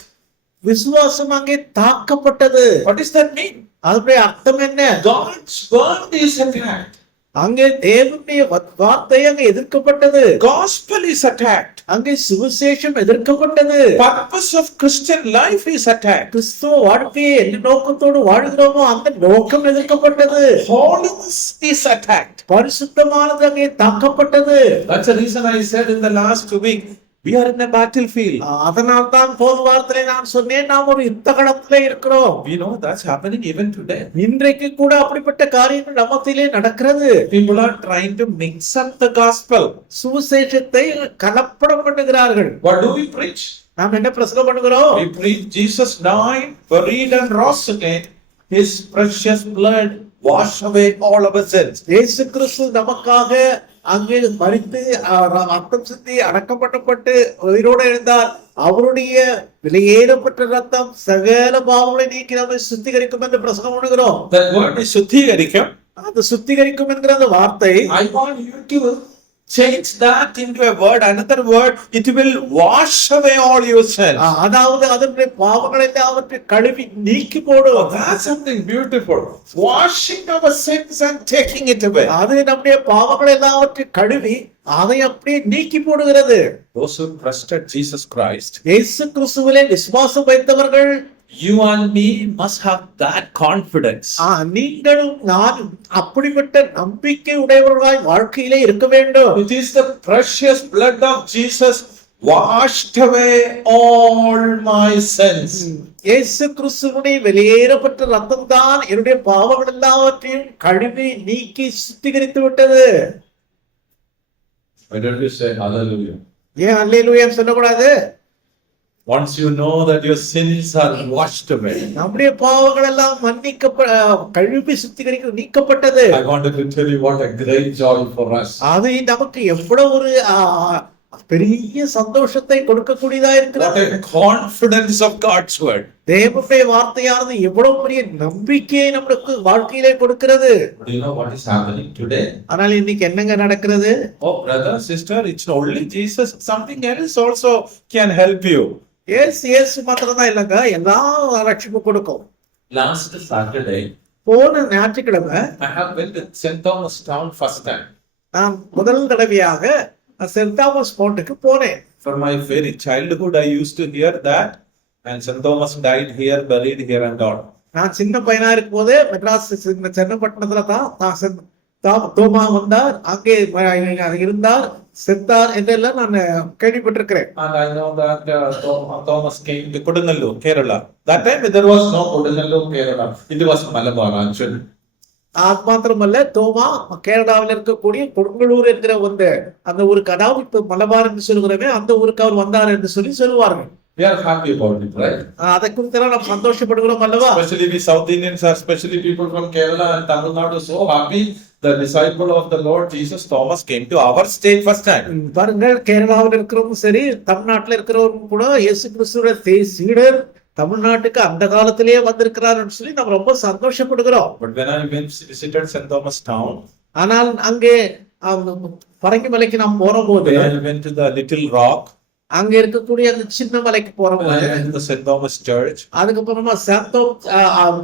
விசுவாசம் அங்கே தாக்கப்பட்டது. What does that mean? அதனுடைய அர்த்தம் என்ன? God's word is attacked. அங்கே தேவனுடைய வார்த்தை அங்கே எதிர்க்கப்பட்டது. Gospel is attacked. அங்கே சுவிசேஷம் எதிர்க்கப்பட்டது. Purpose of Christian life is attacked. கிறிஸ்துவ வாழ்க்கையை எந்த நோக்கத்தோடு வாழ்கிறோமோ அந்த நோக்கம் எதிர்க்கப்பட்டது. Holiness is attacked. பரிசுத்தமானது அங்கே தாக்கப்பட்டது. That's the reason I said in the last week, we are in a battlefield. அதனால் தான் போன வாரத்திலே நான் சொன்னேன், நாம் ஒரு யுத்த களத்திலே இருக்கிறோம். We know that's happening even today. இன்றைக்கு கூட அப்படிப்பட்ட காரியங்கள் நம்மத்திலே நடக்கிறது. People are trying to mix up the gospel. சுவிசேஷத்தை கலப்படம் பண்ணுகிறார்கள். What do we preach? நாம் என்ன பிரசங்கம் பண்ணுகிறோம்? We preach Jesus died, buried and rose again. His precious blood wash away all our sins. இயேசு கிறிஸ்து நமக்காக அங்கே மரித்து ரத்தம் சிந்தி அடக்கப்பட்டு உயிரோடு எழுந்தார். அவருடைய விலையேறப்பட்ட ரத்தம் சகல பாவங்களை நீக்கி நம்மை சுத்திகரிக்கும் என்று பிரசங்கம் பண்ணுகிறோம். That word is சுத்திகரிக்கும். அது சுத்திகரிக்கும் என்கிற அந்த வார்த்தை, I want you to change that into a word, another word. It will wash away all your sins. அதாவது அதனுடைய பாவங்களை அவற்றை கழுவி நீக்கி போடும். That's something beautiful. Washing our sins and taking it away. அது நம்முடைய பாவங்களை எல்லாவற்றை கழுவி அதை அப்படியே நீக்கி போடுகிறது. Those who trusted Jesus Christ, இயேசு கிறிஸ்துவிலே விசுவாசம் வைத்தவர்கள், you and me must have that confidence. நீங்களும் நானும் அப்படிப்பட்ட நம்பிக்கை உடையவர்களாய் வாழ்க்கையிலே இருக்க வேண்டும். It is the precious blood of Jesus washed away all my sins. இயேசு கிறிஸ்துவினுடைய வெளியேறப்பட்ட ரத்தம் தான் என்னுடைய பாவங்கள் எல்லாவற்றையும் கழுவி நீக்கி சுத்திகரித்து விட்டது. Why don't you say hallelujah? ஏன் அல்லேலூயா சொல்லக்கூடாது? Once you know that your sins are washed away, நம்முடைய பாவங்கள் எல்லாம் கழுவி சுத்திகரிக்க நீக்கப்பட்டது. I wanted to tell you what a great joy for us. அது நமக்கு எவ்வளவு ஒரு பெரிய சந்தோஷத்தை கொடுக்கக்கூடியதா இருக்கிறது. What a confidence of God's word. தேவனுடைய வார்த்தையானது எவ்வளவு பெரிய நம்பிக்கையை நம்மளுக்கு வாழ்க்கையிலே கொடுக்கிறது. Do you know what is happening today? ஆனால் இன்னைக்கு என்னங்க நடக்கிறது? Oh brother, sister, it's only Jesus. Something else also can help you. இயேசு மாத்திரம் தான் இல்லைங்க, எல்லாம் ரட்சிப்பு கொடுக்கும். Last Saturday, போன ஞாயிற்றுக்கிழமை I have been to St. Thomas town first time. நான் முதல் தடவையாக சென்ட் தாமஸ் மவுண்ட்டுக்கு போனேன். For my very childhood, I used to hear that, and St. Thomas died here, buried here, and all. நான் சின்ன பையனா இருக்கும் போதே மெட்ராஸ் சென்னப்பட்டினத்துல தான் தோமா வந்தார், அங்கே இருந்தார், செத்தார் என்றெல்லாம் நான் கேள்விப்பட்டிருக்கிறேன். And I know that Thomas came to Kodunallur, Kerala. That time there was no Kodunallur, Kerala. It was Malabar actually. அது மாத்திரமல்ல, தோமா கேரளாவில் இருக்கக்கூடிய கொடுங்கலூர் என்கிற அந்த ஒரு கடாவு இப்ப மலபார் என்று சொல்கிறவே அந்த ஊருக்கு அவர் வந்தார் என்று சொல்லுவார்கள். We are happy about it, right? அதை குறித்து நாம் சந்தோஷப்படுகிறோம் அல்லவா? Especially we South Indians, are especially people from Kerala and Tamil Nadu, so happy. The disciple of the Lord Jesus Thomas came to our state first time. பாருங்கள், கேரளாவில் இருக்கிறவங்க சரி, தமிழ்நாட்டில் இருக்கிறவங்க கூட இயேசு கிறிஸ்துவோட சீடர் தமிழ்நாட்டுக்கு அந்த காலத்திலேயே வந்திருக்கிறார் சொல்லி நம்ம ரொம்ப சந்தோஷப்படுகிறோம். But when I visited St. Thomas town, ஆனால் அங்கே பரங்கி மலைக்கு நாம் போற போது, when I went to the little rock, அங்க இருக்கக்கூடிய அந்த சின்ன மலைக்கு போற போது, the St. Thomas church, அதுக்கப்புறமா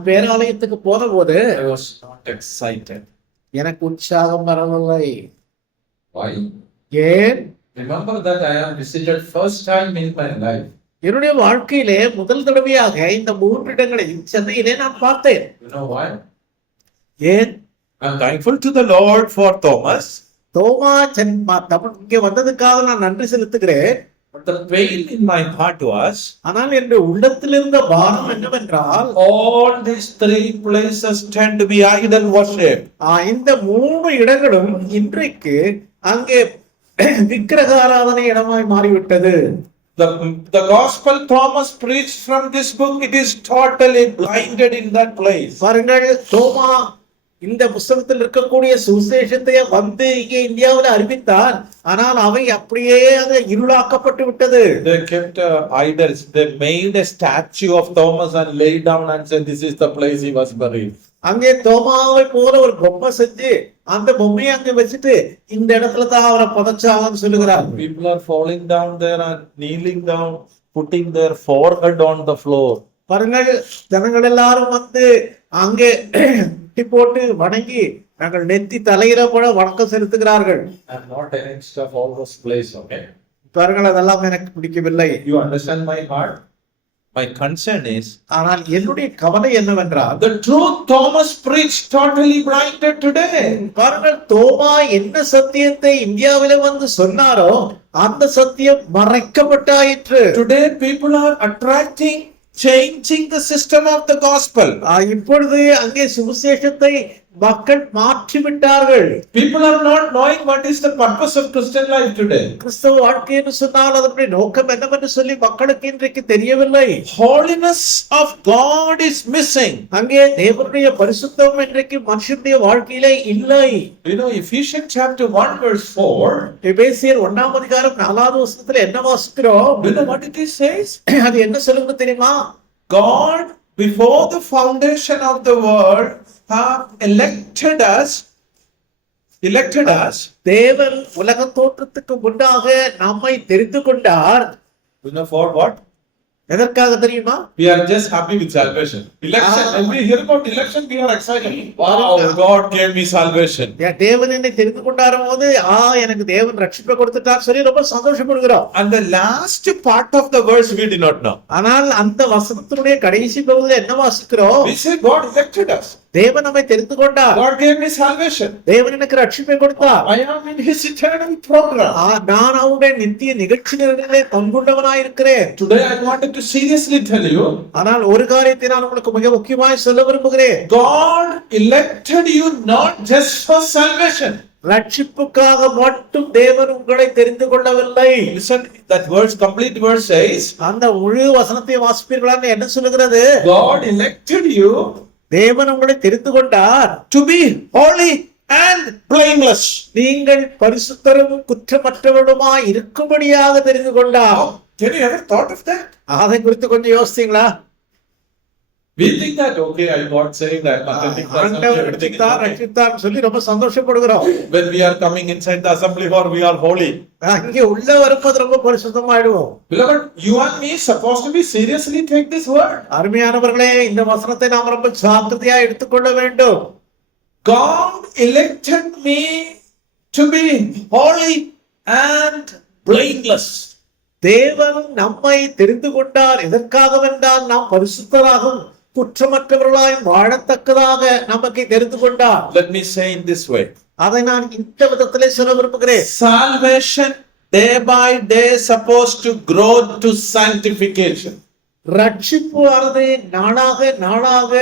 பேராலயத்துக்கு போற போது I was not excited. எனக்கு உற்சாகம் வரவில்லை. Why? ஏன்? Remember that I have visited first time in my life. என்னுடைய வாழ்க்கையிலே முதல் தடவையாக இந்த 3 இடங்களையும் சென்னையிலே நான் பார்த்தேன். You know why? ஏன்? I am thankful to the Lord for Thomas. தோமா இங்கே வந்ததுக்காக நான் நன்றி செலுத்துகிறேன். But the pain in my heart was, ஆனால் என்னுடைய உள்ளத்தில் இருந்த பாரம் என்னவென்றால், all these 3 places tend to be idol worship. இந்த 3 இடங்களும் இன்றைக்கு அங்கே விக்கிரக ஆராதனை இடமாய் மாறிவிட்டது. The gospel Thomas preached from this book, it is totally blinded in that place. பாருங்கள், தோமா இந்த புத்தகத்தில் இருக்கக்கூடிய சுவிசேஷத்தை இங்கே இந்தியாவில் அறிவித்தார். ஆனால் அவை அப்படியே அது இருளாக்கப்பட்டு விட்டது. They kept idols. They made a statue of Thomas and laid down and said, this is the place he was buried. அங்கே தோமாவை போல ஒரு பொம்மை செஞ்சு அந்த பொம்மையை அங்க வச்சுட்டு இந்த இடத்துல தான் அவரை புதைச்சாங்கன்னு சொல்லுகிறார். People are falling down there and kneeling down, putting their forehead on the floor. பாருங்கள், ஜனங்கள் எல்லாரும் அங்கே முட்டி போட்டு வணங்கி நாங்கள் நெத்தி தலையிற போல வணக்கம் செலுத்துகிறார்கள். I'm not against of all those places, okay? பாருங்கள், அதெல்லாம் எனக்கு பிடிக்கவில்லை. You understand my heart? My concern is, ஆனால் என்னுடைய கவலை என்னவென்றால், the truth Thomas preached totally blinded today. பாருங்கள், தோமா என்ன சத்தியத்தை இந்தியாவில சொன்னாரோ அந்த சத்தியம் மறைக்கப்பட்டாயிற்று. Today people are attracting, changing the system of the gospel. இப்பொழுது அங்கே சுவிசேஷத்தை மக்கள் மாற்றி விட்டார்கள். People are not knowing what is the purpose of Christian life today. கிறிஸ்தவ வாழ்க்கை என்று சொன்னால் அதனுடைய நோக்கம் என்னவென்று சொல்லி மக்களுக்கு இன்றைக்கு தெரியவில்லை. Holiness of God is missing. அங்கே தேவனுடைய பரிசுத்தம் இன்றைக்கு மனுஷனுடைய வாழ்க்கையிலே இல்லை. You know, Ephesians chapter 1 verse 4. எபேசியர் 1ஆம் அதிகாரம் 4வது வசனத்துல என்ன வாசிக்கிறோம்? You know what it says? அது என்ன சொல்லுது தெரியுமா? God before the foundation of the world have elected us. தேவன் உலக தோற்றத்துக்கு முன்னாக நம்மை தெரிந்து கொண்டார். You know for what? எதற்காக தெரியுமா? We are just happy with salvation. Election, when we hear about election, we are excited. Wow, God gave me salvation. தேவன் என்னை தெரிந்து கொண்டார் போது எனக்கு தேவன் ரட்சிப்பை கொடுத்துட்டார் சொல்லி ரொம்ப சந்தோஷப்படுகிறோம். And the last part of the verse we did not know. ஆனால் அந்த வசனத்தினுடைய கடைசி பகுதியில் என்ன வாசிக்கிறோம்? We say God elected us. தேவன் நம்மை தெரிந்து கொண்டார். God gave me salvation. தேவன் எனக்கு ரட்சிப்பை கொடுத்தார். I am in his eternal program. நான் அவருடைய நித்திய நிகழ்ச்சிகளிலே பங்குள்ளவனாய் இருக்கிறேன். Today I wanted to seriously tell you. ஆனால் ஒரு காரியத்தை நான் உங்களுக்கு மிக முக்கியமாய் சொல்ல விரும்புகிறேன். God elected you not just for salvation. ரட்சிப்புக்காக மட்டும் தேவன் உங்களை தெரிந்து கொள்ளவில்லை. Listen, that verse, complete verse says, அந்த முழு வசனத்தை வாசிப்பீர்களான்னு என்ன சொல்லுகிறது? God elected you, தேவன் உங்களை தெரிந்து கொண்டார், to be holy and blameless. நீங்கள் பரிசுத்தரும் குற்றமற்றவருமாய் இருக்கும்படியாக தெரிந்து கொண்டார். Can you ever thought of that? அதை குறித்து கொஞ்சம் யோசித்தீங்களா? We think that okay, I got saved, I am attending the assembly, everything is okay. ரட்சித்தார் சொல்லி ரொம்ப சந்தோஷப்படுகிறோம். When we are coming inside the assembly hall, we are holy. இங்கே உள்ள வரும்போது ரொம்ப பரிசுத்தமாயிடுவோம். Beloved, you and me supposed to be seriously take this word. அருமையானவர்களே, இந்த வசனத்தை நாம் ரொம்ப ஜாக்கிரதையா எடுத்துக்கொள்ள வேண்டும். God elected me to be holy and blameless. தேவன் நம்மை தெரிந்து கொண்டார் எதற்காகவென்றால் நாம் பரிசுத்தராகவும் குற்றமற்றவர்களாய் வாழத்தக்கதாக நமக்கு தெரிந்து கொண்டார். Let me say in this way. அதை நான் இந்த விதத்திலே சொல்ல விரும்புகிறேன். Salvation day by day supposed to grow to sanctification. ரட்சிப்பு ஆனது நாளாக நாளாக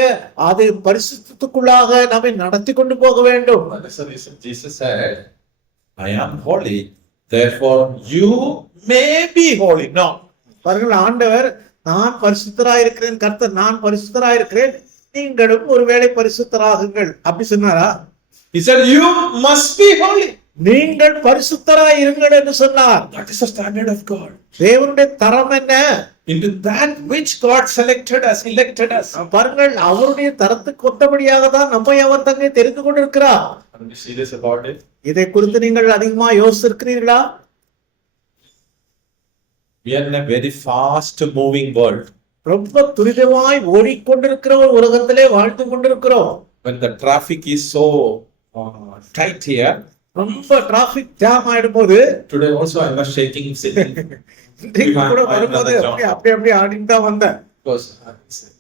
அது பரிசுத்தத்துக்குள்ளாக நம்மை நடத்தி கொண்டு போக வேண்டும். That's the reason Jesus said, I am holy, therefore you may be holy. No. பாருங்கள், ஆண்டவர் நான் பரிசுத்தராயிருக்கிறேன், கர்த்தர் நான் பரிசுத்தராயிருக்கிறேன், நீங்களும் ஒருவேளை பரிசுத்தராகுங்கள் அப்படி சொன்னாரா? He said you must be holy. நீங்கள் பரிசுத்தராய் இருங்கள் என்று சொன்னார். That is the standard of God. தேவனுடைய தரம் என்ன? Into that which God selected us, elected us. பாருங்கள், அவருடைய தரத்துக்கு ஒத்தபடியாக தான் நம்மை அவர் தங்கை தெரிந்து கொண்டிருக்கிறார். Are you serious about it? இதை குறித்து நீங்கள் அதிகமா யோசிச்சிருக்கிறீர்களா? We are in a very fast moving world. ரொம்ப துரிதமாய் ஓடிக்கொண்டிருக்கிற ஒரு உலகத்திலே வாழ்ந்து கொண்டிருக்கிறோம். When the traffic is so tight here, ரொம்ப டிராபிக் ஜாம் ஆயிடும் போது, today also I was shaking sitting இன்றைக்கு கூட வரும்போது அப்படி ஆடிட்டு தான் வந்தேன். because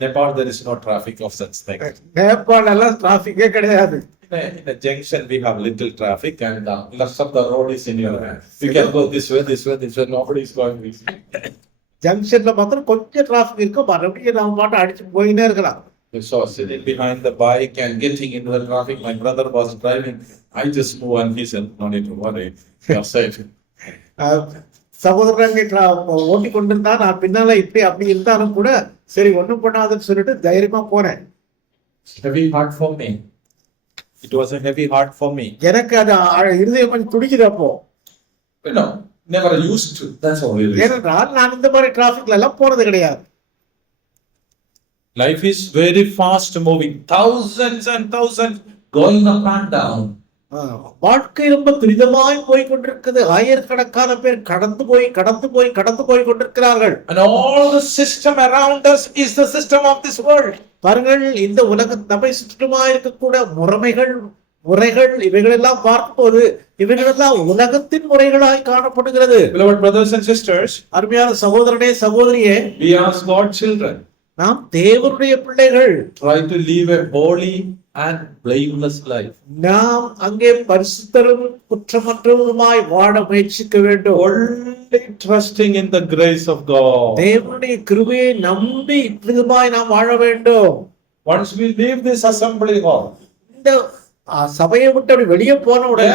Nepal there is no traffic of such thing. Nepal எல்லாம் டிராபிக்கே கிடையாது. In a junction we have little traffic and rest of the road is in your hand. You can go this way, nobody is going this way. ஜங்ஷன்ல மாத்திரம் கொஞ்சம் டிராபிக் இருக்கும், மறுபடியும் நம்ம பாட்டு அடிச்சு போயினே இருக்கலாம். So sitting behind the bike and getting into the traffic, my brother was driving. I just moved and he said, no need to worry, you are safe. சகோதரங்க ஓட்டி கொண்டிருந்தா, நான் பின்னால இப்படி அப்படி இருந்தாலும் கூட சரி ஒண்ணும் பண்ணாதுன்னு சொல்லிட்டு தைரியமா போனேன். Heavy heart for me. It was a heavy heart for me. எனக்கு அது இருதயம் கொஞ்சம் துடிக்குது அப்போ. You know, never used to. That's all it is. ஏனென்றால் நான் இந்த மாதிரி டிராபிக்ல எல்லாம் போறது கிடையாது. Life is very fast moving. Thousands and thousands going up and down. வாழ்க்கை ரொம்ப துரிதமாய் போய் கொண்டிருக்கிறது. ஆயிரக்கணக்கான பேர் கடந்து போய் கொண்டிருக்கிறார்கள். And all the system around us is the system of this world. பாருங்கள், இந்த உலக நம்மை சுற்றுமாய் இருக்கக்கூடிய முறைகள் இவைகளெல்லாம் பார்க்கும்போது இவைகளெல்லாம் உலகத்தின் முறைகளாய் காணப்படுகிறது. Beloved brothers and sisters, அருமையான சகோதரனே சகோதரியே, we are God's children. நாம் தேவனுடைய பிள்ளைகள். Try to live a holy and blameless life. நாம் அங்கே பரிசுத்தரும் குற்றமற்றவருமாய் வாழ முயற்சிக்க வேண்டும். Only trusting in the grace of God. தேவனுடைய கிருபையை நம்பி இப்படியுமாய் நாம் வாழ வேண்டும். Once we leave this assembly hall, இந்த சபையை விட்டு அப்படி வெளியே போன உடனே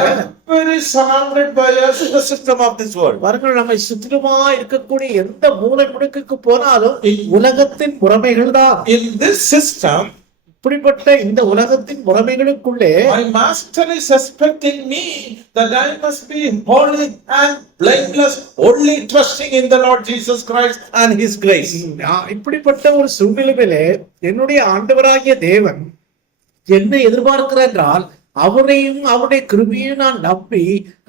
very surrounded by us is the system of this world. பாருங்கள், நம்மை சுற்றிலுமா இருக்கக்கூடிய எந்த மூலை முடுக்குக்கு போனாலும் உலகத்தின் முறைமைகள் தான். In this system, இப்படிப்பட்ட இந்த உலகத்தின் முறைமைகளுக்குள்ளே my master is expecting me that I must be holy and blameless, only trusting in the Lord Jesus Christ and His grace. இப்படிப்பட்ட ஒரு சூழ்நிலையிலே என்னுடைய ஆண்டவராகிய தேவன் என்ன எதிர்பார்க்கிறார் என்றால், அவரையும் அவருடைய கிருபையையும் நான் நம்பி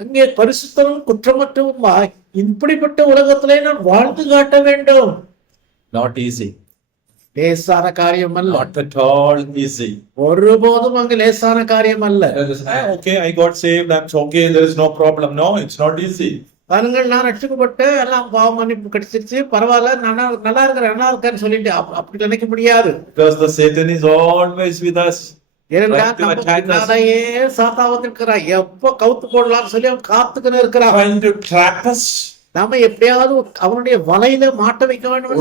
அங்கே பரிசுத்தமும் குற்றமற்றவுமாய் இப்படிப்பட்ட உலகத்திலே நான் வாழ்ந்து காட்ட வேண்டும். Not easy. லேசான காரியம் அல்ல. Not at all easy. ஒருபோதும் அங்கு லேசான காரியம் அல்ல. Okay, I got saved, I'm okay, there is no problem. No, it's not easy. பாருங்கள், நான் ரட்சிக்கப்பட்டு எல்லாம் பாவ மன்னிப்பு கிடைச்சிருச்சு, பரவாயில்ல, நல்லா இருக்கேன்னு சொல்லிட்டு அப்படி நினைக்க முடியாது. Because the Satan is always with us. சாத்தான் வந்திருக்கிறான், எப்போ கவுத்து போடலாம்னு சொல்லி அவன் காத்துக்கின்னு இருக்கிறான். Trying to trap us. நாம எப்படியாவது அவனுடைய வலையில மாட்ட வைக்க வேண்டும்.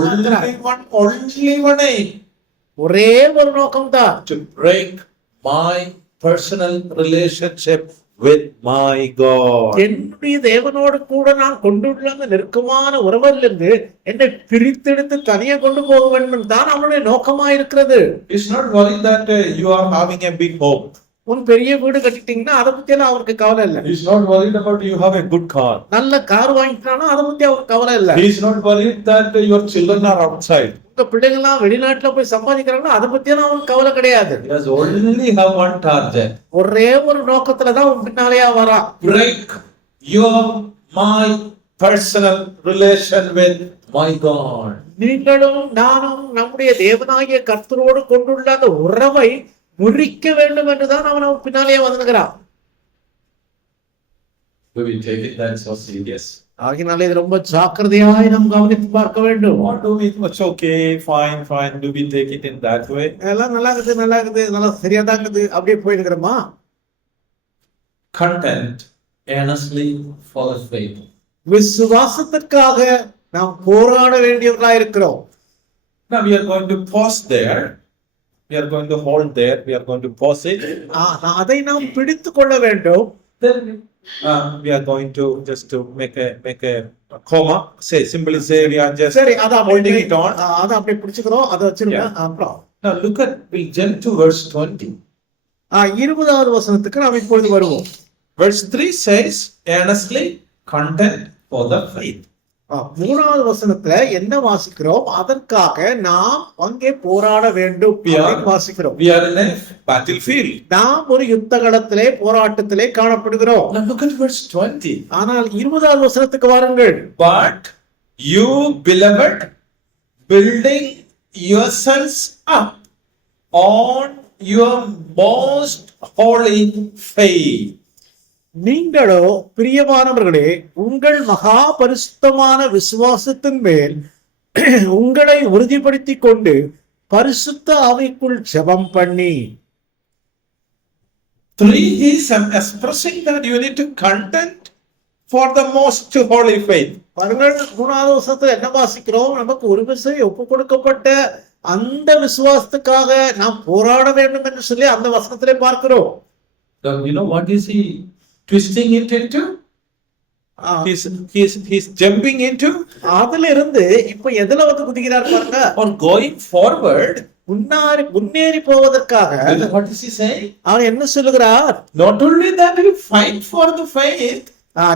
Only one aim. ஒரே ஒரு நோக்கம் தான், to break my personal relationship with my God. என்னுடைய தேவனோடு கூட நான் கொண்டுள்ள அந்த நெருக்கமான உறவிலிருந்து என்னை பிரித்தெடுத்து தனியே கொண்டு போக வேண்டும் தான் அவனுடைய நோக்கமா இருக்கிறது. It's not worried that you are having a big home. உன் பெரிய வீடு கட்டிட்டீங்கன்னா அதை பத்தி எல்லாம் அவருக்கு கவலை இல்லை. He's not worried about you have a good car. நல்ல கார் வாங்கிட்டானா அதை பத்தி அவருக்கு கவலை இல்லை. He's not worried that your children are outside. உங்க பிள்ளைங்களாம் வெளிநாட்டுல போய் சம்பாதிக்கிறாங்கன்னா அதை பத்தி எல்லாம் அவருக்கு கவலை கிடையாது. He has only have one target. ஒரே ஒரு நோக்கத்துலதான் உன் பின்னாலேயா வரான். Break my personal relation with my God. நீங்களும் நானும் நம்முடைய தேவனாகிய கர்த்தரோடு கொண்டுள்ள அந்த உறவை முறிக்க வேண்டும் என்றுதான் அவன் பின்னாலேயே வந்துகிறான். We will take it that so serious. ஆகினாலே இது ரொம்ப ஜாக்கிரதையாய் நாம் கவனித்து பார்க்க வேண்டும். Or do we, it's okay, fine, fine, do we take it in that way? எல்லாம் நல்லா இருக்குது நல்லா சரியா தான் இருக்குது அப்படியே போயிருக்கிறோமா? Content earnestly for the faith. விசுவாசத்திற்காக நாம் போராட வேண்டியவர்களா இருக்கிறோம். Now we are going to pause there. We are going to hold there. We are going to pause it. அதை நாம் பிடித்து கொள்ள வேண்டும். Then we are going to just to make a comma. Simply say we are just சரி, அத holding it on. அத அப்படியே பிடிச்சுக்கிறோம். அத வச்சிருங்க. அப்புறம் Now look at, we jump to verse 20. 20வது வசனத்துக்கு நாம் இப்பொழுது வருவோம். Verse 3 says, earnestly contend for the faith. 3வது வசனத்துல என்ன வாசிக்கிறோம்? அதற்காக நாம் அங்கே போராட வேண்டும் அப்படின்னு வாசிக்கிறோம். We are in a battlefield. நாம் ஒரு யுத்த களத்திலே போராட்டத்திலே காணப்படுகிறோம். Now look at verse 20. ஆனால் 20வது வசனத்துக்கு வாருங்கள். But you, beloved, building yourselves up on your most holy faith. நீங்களோ பிரியமானவர்களே, உங்கள் மகா பரிசுத்தமான விசுவாசத்தின் மேல் உங்களை உறுதிப்படுத்திக் கொண்டு பரிசுத்த ஆவிக்குள் ஜெபம் பண்ணி. 3, he is expressing that you need to contend for the most holy faith. பாருங்கள், 3வது வசனத்துல என்ன வாசிக்கிறோம்? நமக்கு ஒரு விஷயம் ஒப்பு கொடுக்கப்பட்ட அந்த விசுவாசத்துக்காக நாம் போராட வேண்டும் என்று சொல்லி அந்த வசனத்திலே பார்க்கிறோம். You know what is he twisting it into? He's jumping into, அதுல இருந்து இப்ப எதுல வந்து குதிக்கிறார் பாருங்க. or going forward, முன்னேறி போவதற்காக. what is he saying? அவர் என்ன சொல்லுகிறார்? Not only that you fight for the faith,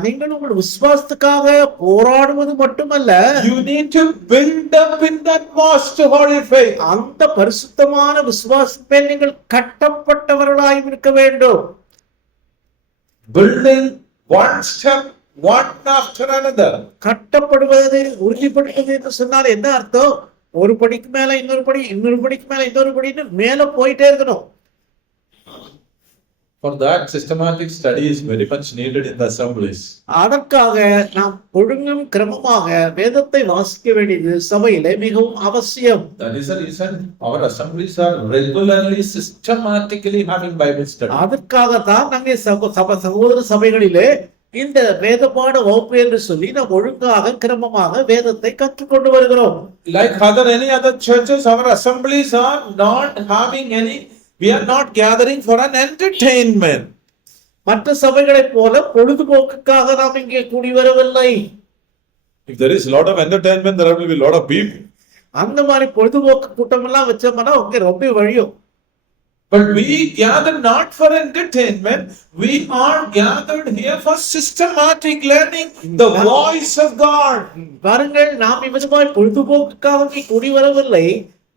நீங்கள் உங்கள் விசுவாசத்துக்காக போராடுவது மட்டுமல்ல, you need to build up in that most holy faith. அந்த பரிசுத்தமான விசுவாசத்தை நீங்கள் கட்டப்பட்டவர்களாய் இருக்க வேண்டும். Building one step, one after another. கட்டப்படுவது, உறுதிப்படுத்துவது என்று சொன்னால் என்ன அர்த்தம்? ஒரு படிக்கு மேல இன்னொரு படி, இன்னொரு படிக்கு மேல இன்னொரு படின்னு மேல போயிட்டே இருக்கணும். For that, systematic study is very much needed in the assemblies. அதற்காக நாம் ஒழுங்கும் கிரமமாக வேதத்தை வாசிக்க வேண்டியது சபையிலே மிகவும் அவசியம். That is the reason our assemblies are regularly, systematically having Bible study. அதற்காக தான் நாங்கள் சகோதர சபைகளிலே இந்த வேதபாட வகுப்பு என்று சொல்லி நாம் ஒழுங்காக கிரமமாக வேதத்தை கற்றுக்கொண்டு வருகிறோம். Like any other churches, our assemblies are not having any. We are not gathering for an entertainment. மற்ற சபைகளைப் போல பொழுதுபோக்குக்காக நாம் இங்கே கூடி வரவில்லை. If there is a lot of entertainment, there will be a lot of people. அந்த மாதிரி பொழுதுபோக்கு கூட்டம் எல்லாம் வச்சோம்னா உங்க ரொம்ப வழியும். But we gather not for entertainment. We are gathered here for systematic learning the voice of God. பாருங்கள், நாம் இவ்விதமாய் பொழுதுபோக்குக்காக கூடி வரவில்லை.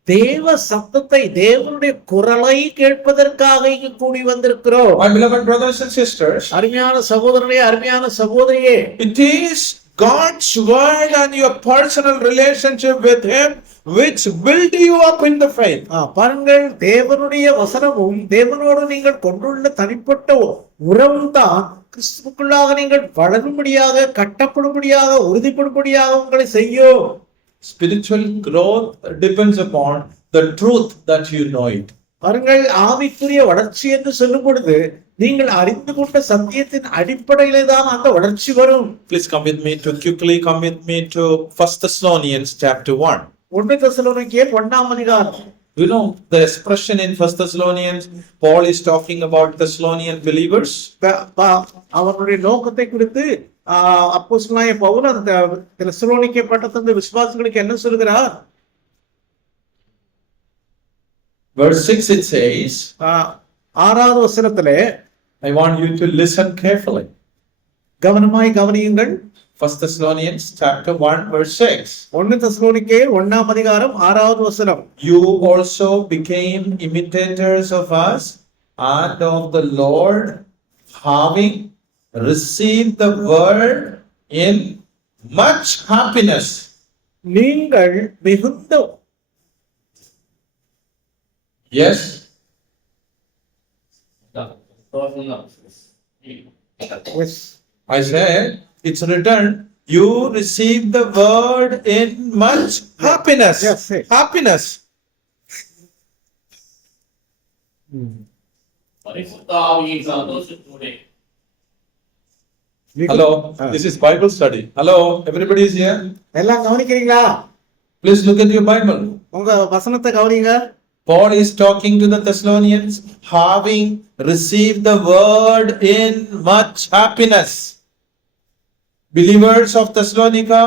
தேவ சத்தத்தை, தேவனுடைய குரலை கேட்பதற்காக இங்கு கூடி வந்திருக்கிறோம். My beloved brothers and sisters, அருமையான சகோதரனே, அருமையான சகோதரியே, it is God's word and your personal relationship with Him which build you up in the faith. பாருங்கள், தேவனுடைய வசனமும் தேவனோடு நீங்கள் கொண்டுள்ள தனிப்பட்ட உறவும் தான் கிறிஸ்துவுக்குள்ளாக நீங்கள் வளரும்படியாக, கட்டப்படும்படியாக, உறுதிப்படும்படியாக உங்களை செய்யும். Spiritual growth depends upon the truth that you know it. பாருங்கள், ஆவிக்குரிய வளர்ச்சி என்று சொல்லும் பொழுது நீங்கள் அறிந்து கொண்ட சத்தியத்தின் அடிப்படையிலே தான் அந்த வளர்ச்சி வரும். Please come with me to 1 Thessalonians chapter 1. 1 தெசலோனிக்கேயர் 1ஆம் அதிகாரம். You know the expression in 1 Thessalonians, Paul is talking about Thessalonian believers. அவருடைய நோக்கத்தை குறித்து அப்போஸ்தலனாகிய பவுல் அந்த தெசலோனிக்கே பட்டணத்து விசுவாசிகளுக்கு என்ன சொல்கிறார்? Verse 6 it says, 6வது வசனத்திலே, I want you to listen carefully. கவனமாய் கவனியுங்கள். 1 Thessalonians chapter 1 verse 6. 1 தெசலோனிக்கேயர் 1ஆம் அதிகாரம் 6வது வசனம். You also became imitators of us and of the Lord, having received the word in much happiness. நீங்கள் மிகுந்த. Yes. Yes. I said it's written you receive the word in much happiness. Yes, yes. Happiness. பரிசுத்த ஆவியின் சந்தோஷத்தோடே. Hello, this is Bible study. Hello, everybody is here. எல்லாம் கவனிக்கிறீங்களா? Please look at your Bible. உங்க வசனத்தை கவனிங்க. Paul is talking to the Thessalonians, having received the word in much happiness. Believers of Thessalonica,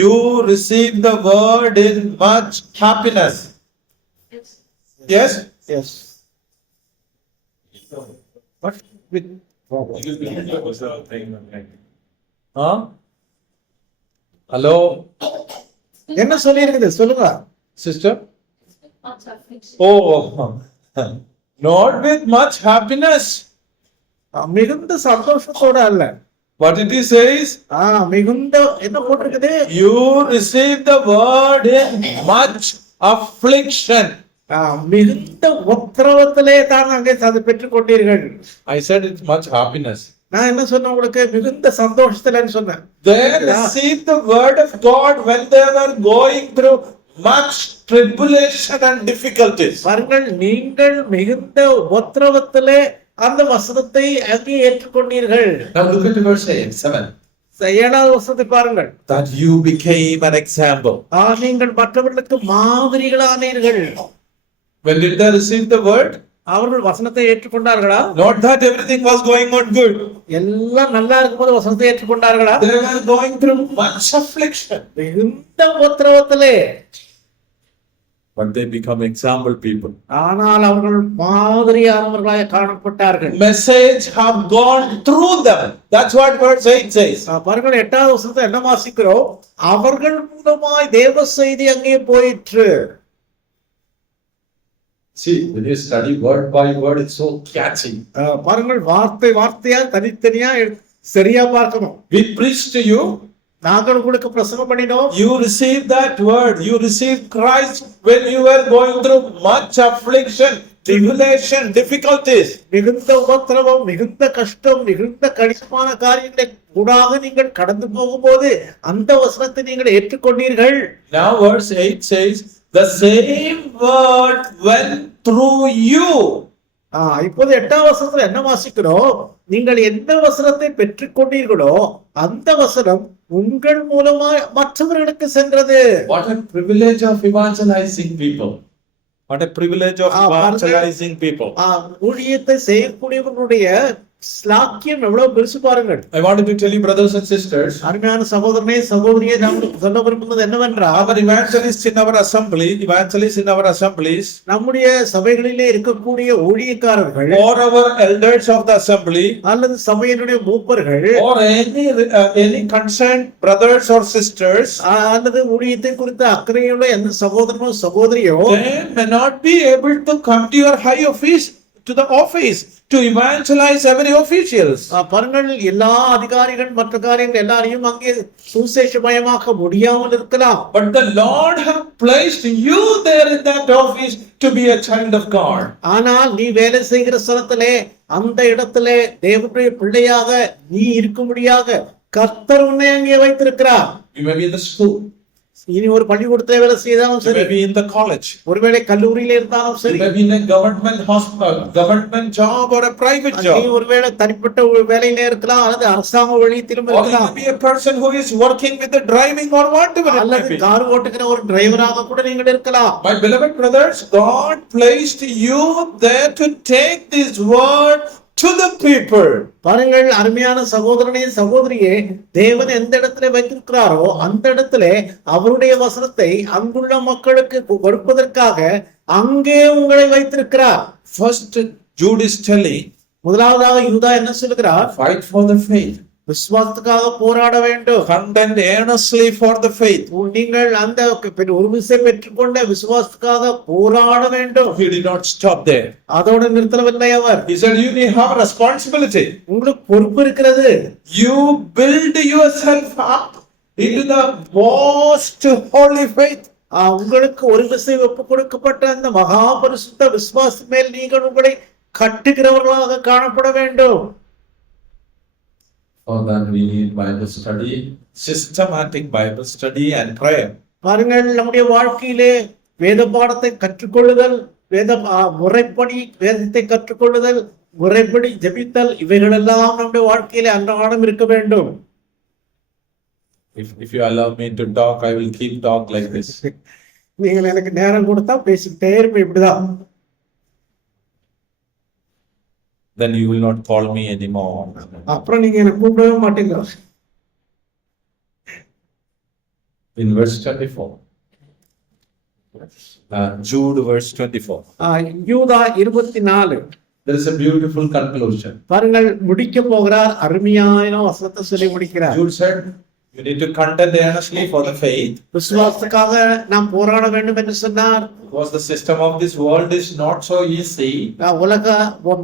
you received the word in much happiness. Yes? Yes. But with Huh? Hello, என்ன சொல்லி இருக்குது சொல்லுங்க. sister? Oh, not with much happiness. மிகுந்த சந்தோஷத்தோட அல்ல. What did he says? மிகுந்த என்ன போட்டிருக்குது? You received the word in much affliction. மிகுந்த உத்தரவத்திலே தான் அங்கே அதை பெற்றுக் கொண்டீர்கள். I said it's much happiness. நான் என்ன சொன்னேன் உங்களுக்கு? மிகுந்த சந்தோஷத்துலன்னு சொன்னேன். They received the word of God when they were going through much tribulation and difficulties. பாருங்கள், நீங்கள் மிகுந்த உத்தரவத்திலே அந்த வசனத்தை அங்கே ஏற்றுக்கொண்டீர்கள். Now look at verse 7. 7வது வசனத்தை பாருங்கள். That you became an example. நீங்கள் மற்றவர்களுக்கு மாதிரிகளானீர்கள். When did they receive the word? அவர்கள் வசனத்தை ஏற்றுக்கொண்டார்களா? Not that everything was going on good. எல்லாம் நல்லா இருக்கும்போது வசனத்தை ஏற்றுக்கொண்டார்களா? They were going through much affliction. மிகுந்த உத்தரவத்திலே. But they become example people. ஆனால் அவர்கள் மாதிரியானவர்களாக காணப்பட்டார்கள். Message have gone through them. That's what verse 8 says. பாருங்கள், 8வது வசனத்தை என்ன வாசிக்கிறோம்? அவர்கள் மூலமாய் தேவ செய்தி அங்கே போயிற்று. See, when you study word by word, it's so catchy. பாருங்கள், வார்த்தை வார்த்தையா தனித்தனியா சரியா பார்க்கணும். We preach to you. நாங்கள் உங்களுக்கு பிரசங்கம் பண்ணினோம். You received that word. You received Christ when you were going through much affliction, tribulation, difficulties. மிகுந்த உபத்திரவம், மிகுந்த கஷ்டம், மிகுந்த கடினமான காரியங்களை கூடாக நீங்கள் கடந்து போகும்போது அந்த வசனத்தை நீங்கள் ஏற்றுக்கொண்டீர்கள். Now verse 8 says, the same word went through you. இப்போது 8வது வசனத்துல என்ன வாசிக்கிறோம்? நீங்கள் எந்த வசனத்தை பெற்றுக்கொண்டீர்களோ அந்த வசனம் உங்கள் மூலமா மற்றவர்களுக்கு சென்றது. What a privilege of evangelizing people. What a privilege of evangelizing people. ஊழியத்தை செய்யக்கூடியவர்களுடைய ஸ்லாக்கியம் எவ்வளவு பெருசு பாருங்கள். I wanted to tell you, brothers and sisters, அருமையான சகோதரனே சகோதரியே, நாம் சொல்ல விரும்புவது என்னவென்றால், our evangelists in our assemblies, நம்முடைய சபைகளிலே இருக்கக்கூடிய ஊழியக்காரர்கள், or our elders of the assembly, அல்லது சபையினுடைய மூப்பர்கள், or any concerned brothers or sisters, அல்லது ஊழியத்தை குறித்த அக்கறையுள்ள எந்த சகோதரனோ சகோதரியோ, they may not be able to come to your high office, to the office, to evangelize every officials. பாருங்கள், எல்லா அதிகாரிகள் மற்ற காரியங்கள் எல்லாரையும் அங்கே சுசேஷமயமாக்க முடியாமல் இருக்கலாம். But the Lord have placed you there in that office to be a child of God. ஆனால் நீ வேலை செய்கிற ஸ்தலத்திலே, அந்த இடத்திலே தேவனுடைய பிள்ளையாக நீ இருக்கும்படியாக கர்த்தர் உன்னை அங்கே வைத்திருக்கிறார். You may be in the school. இனி ஒரு பள்ளிக்கூடத்தை வேலை செய்தாலும் You சரி, may be in the college. ஒருவேளை கல்லூரியில இருந்தாலும் You சரி, may be in a government hospital, government job or a private நீ job. ஒருவேளை தனிப்பட்ட ஒரு வேலையில இருக்கலாம், அல்லது அரசாங்க வழியத்திலும் Or you இருக்கலாம், may be a person who is working with the driving or whatever it may அல்லது be. கார் ஓட்டுகிற ஒரு டிரைவராக கூட நீங்கள் இருக்கலாம். My beloved brothers, God placed you there to take this word to the people. பாருங்கள், அருமையான சகோதரனே சகோதரியே, தேவன் எந்த இடத்துல வைத்திருக்கிறாரோ அந்த இடத்துல அவருடைய வசனத்தை அங்குள்ள மக்களுக்கு கொடுப்பதற்காக அங்கே உங்களை வைத்திருக்கிறார். First, Jude is telling, முதலாவதாக யூதா என்ன சொல்லுகிறார்? fight for the faith. விசுவாசத்துக்காக போராட வேண்டும். Contend earnestly for the faith. நீங்கள் அந்த ஒரு விஷயம் பெற்றுக்கொண்ட விசுவாசத்துக்காக போராட வேண்டும். He did not stop there. அதோடு நிறுத்தவில்லை அவர். He said, you need have a responsibility. உங்களுக்கு பொறுப்பு இருக்கிறது. You build yourself up into the most holy faith. உங்களுக்கு ஒரு விஷயம் ஒப்பு கொடுக்கப்பட்ட அந்த மகா பரிசுத்த விசுவாசம் மேல் நீங்கள் உங்களை கட்டுகிறவர்களாக காணப்பட வேண்டும். For that we need Bible study, systematic Bible study and prayer. பாருங்கள், நம்முடைய வாழ்க்கையிலே வேத பாடத்தை கற்றுக்கொள்ளுதல், முறைப்படி வேதத்தை கற்றுக்கொள்ளுதல், முறைப்படி ஜெபித்தல், இவைகளெல்லாம் நம்முடைய வாழ்க்கையிலே அன்றாடம் இருக்க வேண்டும். If you allow me to talk, I will keep talk like this. நீங்கள் எனக்கு நேரம் கொடுத்தா பேசிக்கிட்டே இருப்பேன் இப்படிதான். Then you will not call me anymore. அப்புறம் நீங்க எனக்கு கூப்பிடவே மாட்டீங்க. In verse 24. Jude verse 24. யூதா 24. There is a beautiful conclusion. பாருங்கள், முடிக்க போகிறார். அருமையான வசனத்தை சொல்லி முடிக்கிறார். Jude said, you need to contend earnestly for the faith. விசுவாசத்துக்காக நாம் போராட வேண்டும் என்று சொன்னார். Because the system of this world is not so easy. உலக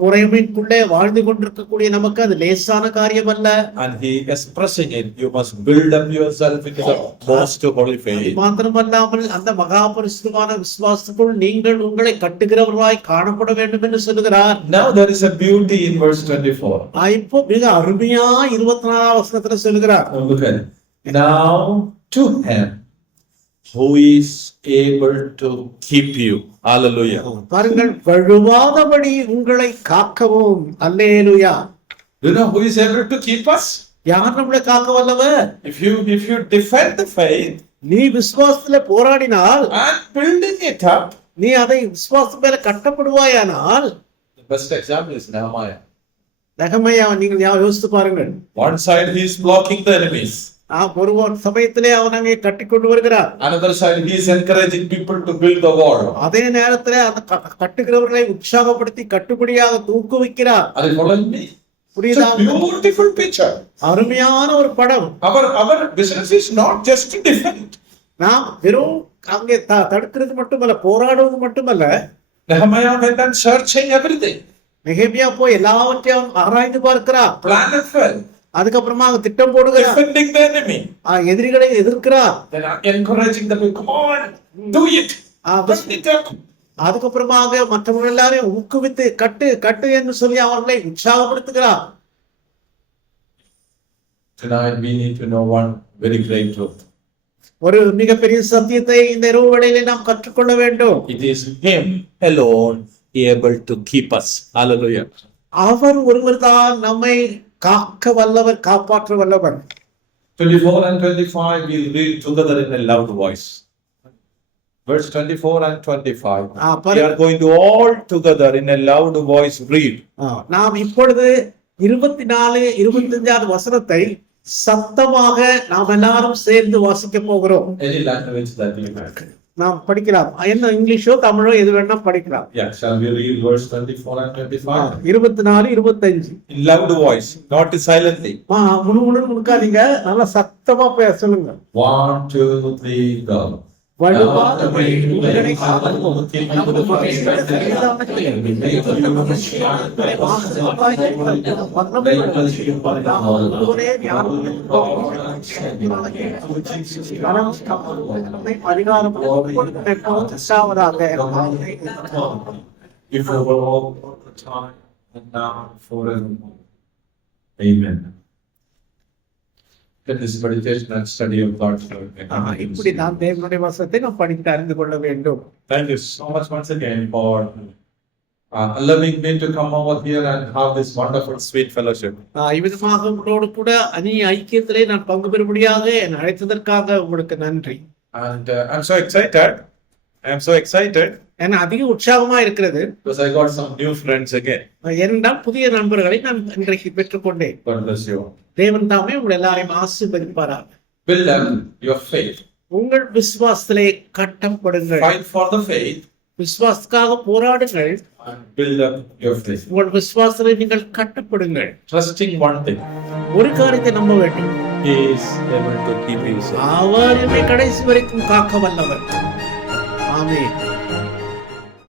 முறைமைக்குள்ளே வாழ்ந்து கொண்டிருக்கக்கூடிய நமக்கு அது லேசான காரியம் அல்ல. And he expressing it, you must build up yourself into the most holy faith. மாத்திரமல்லாமல் அந்த மகா பரிசுத்தமான விசுவாசத்துக்குள் நீங்கள் உங்களை கட்டுகிறவர்களாய் காணப்பட வேண்டும் என்று சொல்லுகிறார். Now there is a beauty in verse 24. இப்போ மிக அருமையா 24 வசனத்துல சொல்லுகிறார். Look at it. Now to him who is able to keep you. Hallelujah. பாருங்கள், வழுவாதபடி உங்களை காக்கவும். அல்லேலூயா. You know who is able to keep us? யார் நம்மளை காக்க வல்லவர்? If you defend the faith நீ விசுவாசத்துல போராடினால், and building it up, நீ அதை விசுவாசம் மேல கட்டப்படுவாயானால், the best example is Nehemiah. நெகமையா நீங்கள் யோசித்து பாருங்கள். One side he is blocking the enemies. ஒரு சமயத்திலே அவன் அங்கே கட்டி கொண்டு வருகிறார். Another side he is encouraging people to build the wall. அதே நேரத்திலே அந்த கட்டுகிறவர்களை உற்சாகப்படுத்தி கட்டுப்படியாக தூக்குவிக்கிறார். Are you following me? புரியுதா? It's a beautiful picture. அருமையான ஒரு படம். Our business is not just to defend. நாம் வெறும் அங்கே தடுக்கிறது மட்டுமல்ல, போராடுவது மட்டுமல்ல. Nehemiah went and searching everything. நெகேமியா போய் எல்லாவற்றையும் ஆராய்ந்து பார்க்கிறார். Plan as well. அதுக்கப்புறமா திட்டம் போடுகிறார். Defending the enemy. எதிரிகளை எதிர்க்கிறார். Then encouraging them, come on, do it. Build it up. அதுக்கப்புறமாக மற்றவர்கள் எல்லாரையும் ஊக்குவித்து கட்டு என்று சொல்லி அவர்களை உற்சாகப்படுத்துகிறார். Tonight we need to know one very great truth. ஒரு மிகப்பெரிய சத்தியத்தை இந்த இரவு வேளையிலே நாம் கற்றுக்கொள்ள வேண்டும். It is him alone able to keep us. Hallelujah. அவர் ஒருவர் தான் நம்மை காக்க வல்லவர், காப்பாற்ற வல்லவர். 24 and 25 we'll read together in a loud voice. Verse 24 and 25. We are going to all together in a loud voice read. நாம் இப்பொழுது 24, 25 வசனத்தை சத்தமாக நாம் எல்லாரும் சேர்ந்து வாசிக்க போகிறோம். Any language that you have. நாம் படிக்கலாம். என்ன இங்கிலீஷோ தமிழோ எது வேணா படிக்கலாம். Yeah, shall we read verse 24 and 25? 24, 25. In loud voice, not silently. முணுமுணுன்னு முணுக்காதீங்க, நல்லா சத்தமா சொல்லுங்க. 1, 2, 3, go. வழுவாதபடி உங்களை If we will all the time and now forevermore. Amen. This meditation and study of God's word. இப்படி நாம் தேவனுடைய வசனத்தை நாம் படித்து அறிந்து கொள்ள வேண்டும். Thank you so much once again for allowing me to come over here and have this wonderful sweet fellowship. இவ்விதமாக உங்களோடு கூட ஐக்கியத்திலே நான் பங்கு பெறும்படியாக என்னை அழைத்ததற்காக உங்களுக்கு நன்றி. And I'm so excited. ஏன்னா அதிக உற்சாகமா இருக்கிறது. Because I got some new friends again. ஏனென்றால் புதிய நண்பர்களை நான் இன்றைக்கு பெற்றுக்கொண்டேன். God bless you. தேவன் தாமே உங்கள் எல்லாரையும் ஆசீர்வதிப்பாராக. Build up your faith. உங்கள் விசுவாசத்திலே கட்டப்படுங்கள். Fight for the faith. விசுவாசத்துக்காக போராடுங்கள். And build up your faith. உங்கள் விசுவாசத்திலே நீங்கள் கட்டப்படுங்கள். Trusting one thing. ஒரு காரியத்தை நம்ப வேண்டும். He is able to keep you safe. அவர் என்னை கடைசி வரைக்கும் காக்க வல்லவர். ஆமென்.